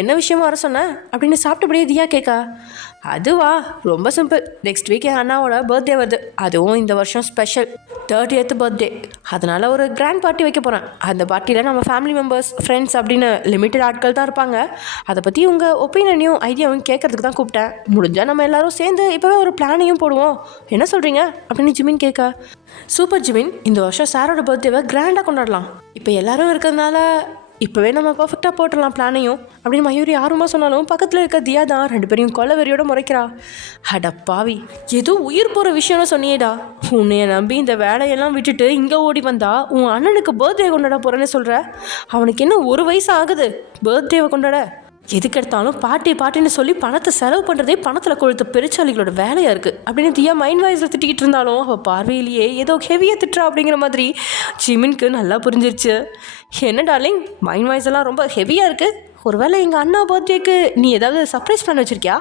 என்ன விஷயமா வர சொன்னேன் அப்படின்னு சாப்பிட்டபடியே தியா கேட்கா. அதுவா, ரொம்ப சிம்பிள். நெக்ஸ்ட் வீக் என் அண்ணாவோட பர்த்டே வருது, அதுவும் இந்த வருஷம் ஸ்பெஷல் 30th பர்த்டே. அதனால் ஒரு கிராண்ட் பார்ட்டி வைக்க போகிறேன். அந்த பார்ட்டியில் நம்ம ஃபேமிலி மெம்பர்ஸ், ஃப்ரெண்ட்ஸ் அப்படின்னு லிமிட்டட் ஆட்கள் தான் இருப்பாங்க. அதை பற்றி உங்கள் ஒப்பீனியனையும் ஐடியாவும் கேட்கறதுக்கு தான் கூப்பிட்டேன். முடிஞ்சால் நம்ம எல்லோரும் சேர்ந்து இப்போவே ஒரு பிளானையும் போடுவோம், என்ன சொல்கிறீங்க அப்படின்னு ஜிமின் கேட்க. சூப்பர் ஜிமின், இந்த வருஷம் சாரோட பர்த்டேவை கிராண்டாக கொண்டாடலாம். இப்போ எல்லோரும் இருக்கிறதுனால இப்போவே நம்ம பர்ஃபெக்டாக போட்டுடலாம் பிளானையும் அப்படின்னு மயூரி ஆர்வமாக சொன்னாலும் பக்கத்தில் இருக்க தியா தான் 2 பேரையும் கொலவெறியோட முறைக்கிறா. அடப்பாவி, ஏதோ உயிர் போகிற விஷயம்னு சொன்னியேடா, உன்னைய நம்பி இந்த வேலையெல்லாம் விட்டுட்டு இங்கே ஓடி வந்தா உன் அண்ணனுக்கு பர்த்டே கொண்டாட போகிறேன்னு சொல்கிற. அவனுக்கு என்ன 1 வயசு ஆகுது பர்த்டேவை கொண்டாட? எதுக்கெடுத்தாலும் பாட்டின்னு சொல்லி பணத்தை செலவு பண்ணுறதே பணத்தில் கொழுத்த பெருச்சாளிகளோட வேலையாக இருக்குது அப்படின்னு தியா மைண்ட் வாய்ஸில் திட்டிக்கிட்டு இருந்தாலும் அவள் பார்வையிலேயே ஏதோ ஹெவியாக திட்டுறா அப்படிங்கிற மாதிரி ஜிமினுக்கு நல்லா புரிஞ்சிருச்சு. என்ன டார்லிங், மைண்ட் வாய்ஸ் எல்லாம் ரொம்ப ஹெவியாக இருக்குது, ஒருவேளை எங்கள் அண்ணா பர்த்டேக்கு நீ ஏதாவது சர்ப்ரைஸ் பண்ண வச்சுருக்கியா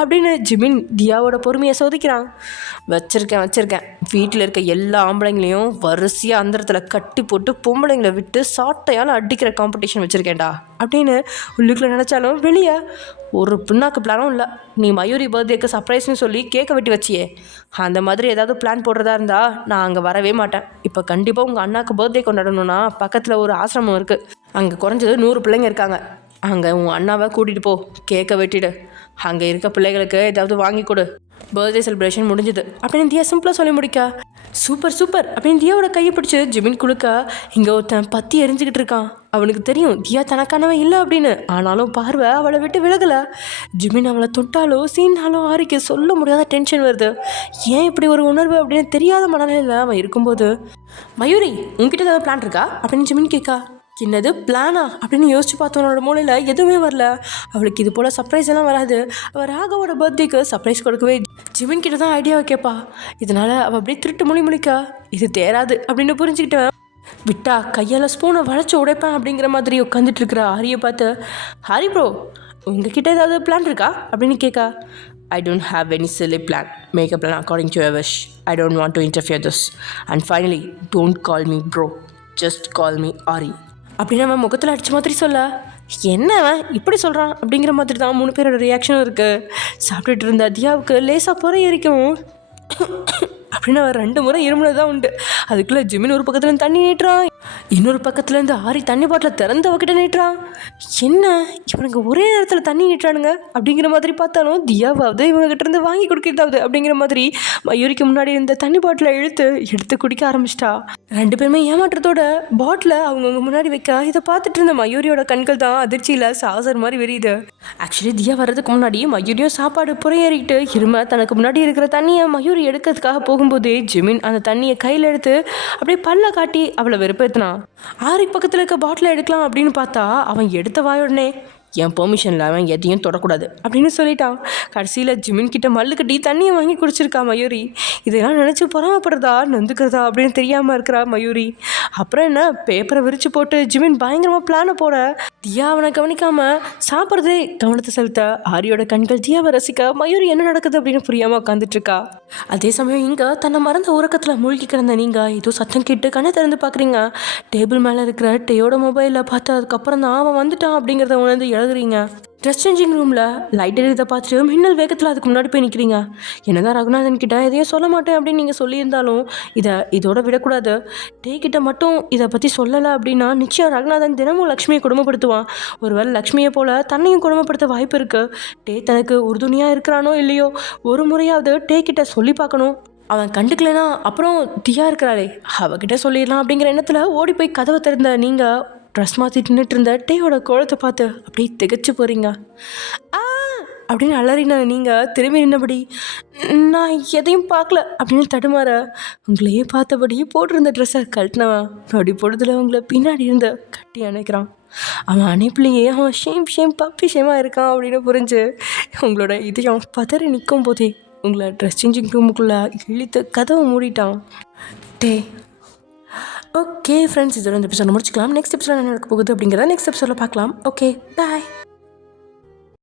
அப்படின்னு ஜிமின் தியாவோட பொறுமையை சோதிக்கிறான். வச்சுருக்கேன். வீட்டில் இருக்க எல்லா ஆம்பளைங்களையும் வரிசையாக அந்தரத்தில் கட்டி போட்டு பொம்பளைங்களை விட்டு சாட்டையால் அடிக்கிற காம்படிஷன் வச்சுருக்கேன்டா அப்படின்னு உள்ளுக்குள்ளே நினச்சாலும் வெளியே ஒரு பின்னாக்கு பிளானும் இல்லை. நீ மயூரி பர்த்டேக்கு சர்ப்ரைஸ்னு சொல்லி கேக்கை வெட்டி வச்சியே, அந்த மாதிரி ஏதாவது பிளான் போடுறதா இருந்தால் நான் அங்கே வரவே மாட்டேன். இப்போ கண்டிப்பாக உங்கள் அண்ணாக்கு பர்த்டே கொண்டாடணும்னா பக்கத்தில் ஒரு ஆசிரமம் இருக்குது, அங்கே குறைஞ்சது 100 பிள்ளைங்க இருக்காங்க. அங்கே உன் அண்ணாவை கூட்டிகிட்டு போ, கேக்கை வெட்டிடு, அங்கே இருக்க பிள்ளைகளுக்கு ஏதாவது வாங்கி கொடு, பர்த்டே செலிப்ரேஷன் முடிஞ்சுது அப்படின்னு தியா சிம்பிளாக சொல்லி முடிக்கா. சூப்பர் அப்படின்னு தியாவோட கையை பிடிச்சி ஜிமின் குழுக்க இங்கே ஒருத்தன் பற்றி எரிஞ்சுக்கிட்டு இருக்கான். அவனுக்கு தெரியும் தியா தனக்கானவன் இல்லை அப்படின்னு, ஆனாலும் பார்வை அவளை விட்டு விலகலை. ஜிமின் அவளை தொட்டாலும் சீனாலும் ஆரிக்கு சொல்ல முடியாத டென்ஷன் வருது. ஏன் இப்படி ஒரு உணர்வு அப்படின்னு தெரியாத மனநிலையில் அவன் இருக்கும்போது, மயூரி உங்ககிட்ட ஏதாவது பிளான் இருக்கா அப்படின்னு ஜிமின் கேட்கா. என்னது பிளானா அப்படின்னு யோசிச்சு பார்த்தவனோட மூலையில் எதுவுமே வரல. அவளுக்கு இது போல் சர்ப்ரைஸ் எல்லாம் வராது. அவள் ராகவோட பர்த்டேக்கு சர்ப்ரைஸ் கொடுக்கவே ஜிமின் கிட்ட தான் ஐடியாவை கேட்பா. இதனால் அவள் அப்படியே திருட்டு முழிக்கா இது தேராது அப்படின்னு புரிஞ்சுக்கிட்டேன். விட்டா கையால் ஸ்பூனை வளைச்சி உடைப்பேன் அப்படிங்கிற மாதிரி உட்காந்துட்டு இருக்கிற ஹாரியை பார்த்து, ஹாரி ப்ரோ உங்ககிட்ட ஏதாவது பிளான் இருக்கா அப்படின்னு கேட்கா. I don't have any silly plan. Make a plan according to your wish. I don't want to interfere this. And finally, don't call me bro. Just call me Ari. அப்படின்னு அவன் முகத்தில் அடித்த மாதிரி சொல்ல, என்ன இப்படி சொல்கிறான் அப்படிங்கிற மாதிரி தான் 3 பேரோட ரியாக்ஷனும் இருக்குது. சாப்பிட்டுட்டு இருந்த தியாவுக்கு லேசாக புற எரிக்கும் அப்படின்னு அவன் 2 முறை இருமுனது தான் உண்டு. அதுக்குள்ளே ஜிமின் ஒரு பக்கத்துலேருந்து தண்ணி நீட்டுறான், இன்னொரு பக்கத்துலேருந்து ஆரி தண்ணி பாட்டில் திறந்து அவகிட்ட நீட்டுறான். என்ன இவனுங்க ஒரே நேரத்தில் தண்ணி நீட்டுறானுங்க அப்படிங்கிற மாதிரி பார்த்தாலும் தியாவாவது இவங்ககிட்ட இருந்து வாங்கி கொடுக்கிறதாவது அப்படிங்கிற மாதிரி மயூரிக்கு முன்னாடி இருந்த தண்ணி பாட்டிலை எடுத்து குடிக்க ஆரம்பிச்சிட்டா. 2 பேருமே ஏமாற்றத்தோட பாட்டிலை அவங்கவுங்க முன்னாடி வைக்க இதை பார்த்துட்டு இருந்த மயூரியோட கண்கள் தான் அதிர்ச்சியில் சாசர் மாதிரி வெறியுது. ஆக்சுவலி தியா வர்றதுக்கு முன்னாடி மயூரியும் சாப்பாடு புறையேறிக்கிட்டு இரும தனக்கு முன்னாடி இருக்கிற தண்ணியை மயூரி எடுக்கிறதுக்காக போகும்போதே ஜிமின் அந்த தண்ணியை கையில் எடுத்து அப்படியே பல்ல காட்டி அவளை வெறுப்பேற்றினான். ஆரிக்கு பக்கத்தில் இருக்க பாட்டிலை எடுக்கலாம் அப்படின்னு பார்த்தா அவன் எடுத்த வாயோடனே என் பெர்மிஷனில் அவன் எதையும் தொடக்கூடாது அப்படின்னு சொல்லிட்டான். கடைசியில் ஜிமின் கிட்ட மல்லு கட்டி தண்ணியை வாங்கி குடிச்சிருக்கா மயூரி. இதெல்லாம் நினச்சி பொறாமப்படுறதா நொந்துக்கிறதா அப்படின்னு தெரியாமல் இருக்கிறா மயூரி. அப்புறம் என்ன, பேப்பரை விரித்து போட்டு ஜிமின் பயங்கரமாக பிளானை போட தியா அவனை கவனிக்காமல் சாப்பிட்றதே கவனத்தை செலுத்த ஆரியோட கண்கள் தியாவை ரசிக்க மயூரி என்ன நடக்குது அப்படின்னு புரியாமல் உட்காந்துட்டு இருக்கா. அதே சமயம் இங்கே தன்னை மறந்த உறக்கத்தில் மூழ்கி கிடந்த நீங்கள் ஏதோ சத்தம் கேட்டு கண்ணை திறந்து பார்க்குறீங்க. டேபிள் மேலே இருக்கிற டேயோட மொபைலில் பார்த்து அதுக்கப்புறம் தான் அவன் வந்துட்டான் அப்படிங்கிறத உணர்ந்து எழுதுறீங்க. ட்ரெஸ் சேஞ்சிங் ரூமில் லைட் எரிதை பார்த்துட்டு மின்னல் வேகத்தில் அதுக்கு முன்னாடி போய் நிற்கிறீங்க. என்னதான் ரகுநாதன் கிட்ட எதையும் சொல்ல மாட்டேன் அப்படின்னு நீங்கள் சொல்லியிருந்தாலும் இதோட விடக்கூடாது. டே கிட்ட மட்டும் இதை பற்றி சொல்லலை அப்படின்னா நிச்சயம் ரகுநாதன் தினமும் லக்ஷ்மியை கொடுமைப்படுத்துவான். ஒருவேளை லக்ஷ்மியை போல் தன்னையும் கொடுமைப்படுத்த வாய்ப்பு இருக்குது. டே தனக்கு உறுதுணையாக இருக்கிறானோ இல்லையோ ஒரு முறையாவது டே கிட்ட சொல்லி பார்க்கணும். அவன் கண்டுக்கலைன்னா அப்புறம் தியா இருக்கிறாளே அவகிட்ட சொல்லிடலாம் அப்படிங்கிற எண்ணத்தில் ஓடி போய் கதவை திறந்த நீங்கள் ட்ரெஸ் மாற்றிட்டு நின்றுட்டு இருந்த டேயோட கோலத்தை பார்த்து அப்படியே திகச்சு போகிறீங்க. அப்படின்னு அலறின நீங்கள் திரும்பி நின்னபடி நான் எதையும் பார்க்கல அப்படின்னு தடுமாற உங்களையே பார்த்தபடி போட்டிருந்த ட்ரெஸ்ஸை கழட்டினவன் அப்படி பொழுதுல உங்களை பின்னாடி இருந்த கட்டி அணைக்கிறான். அவன் அணைப்புலேயே அவன் ஷேம் பப்பி ஷேமாக இருக்கான் அப்படின்னு புரிஞ்சு உங்களோட இதயம் பதறி நிற்கும் போதே உங்களை ட்ரெஸ் சேஞ்சிங் ரூமுக்குள்ளே இழுத்து கதவை மூடிட்டான் டே. ஓகே ஃப்ரெண்ட்ஸ், இதோட இந்த எபிசோட முடிச்சுக்கலாம். நெக்ஸ்ட் எபிசோட என்ன நடக்க போகுது அப்படிங்கிறத நெக்ஸ்ட் எபிசோட பார்க்கலாம். Okay bye.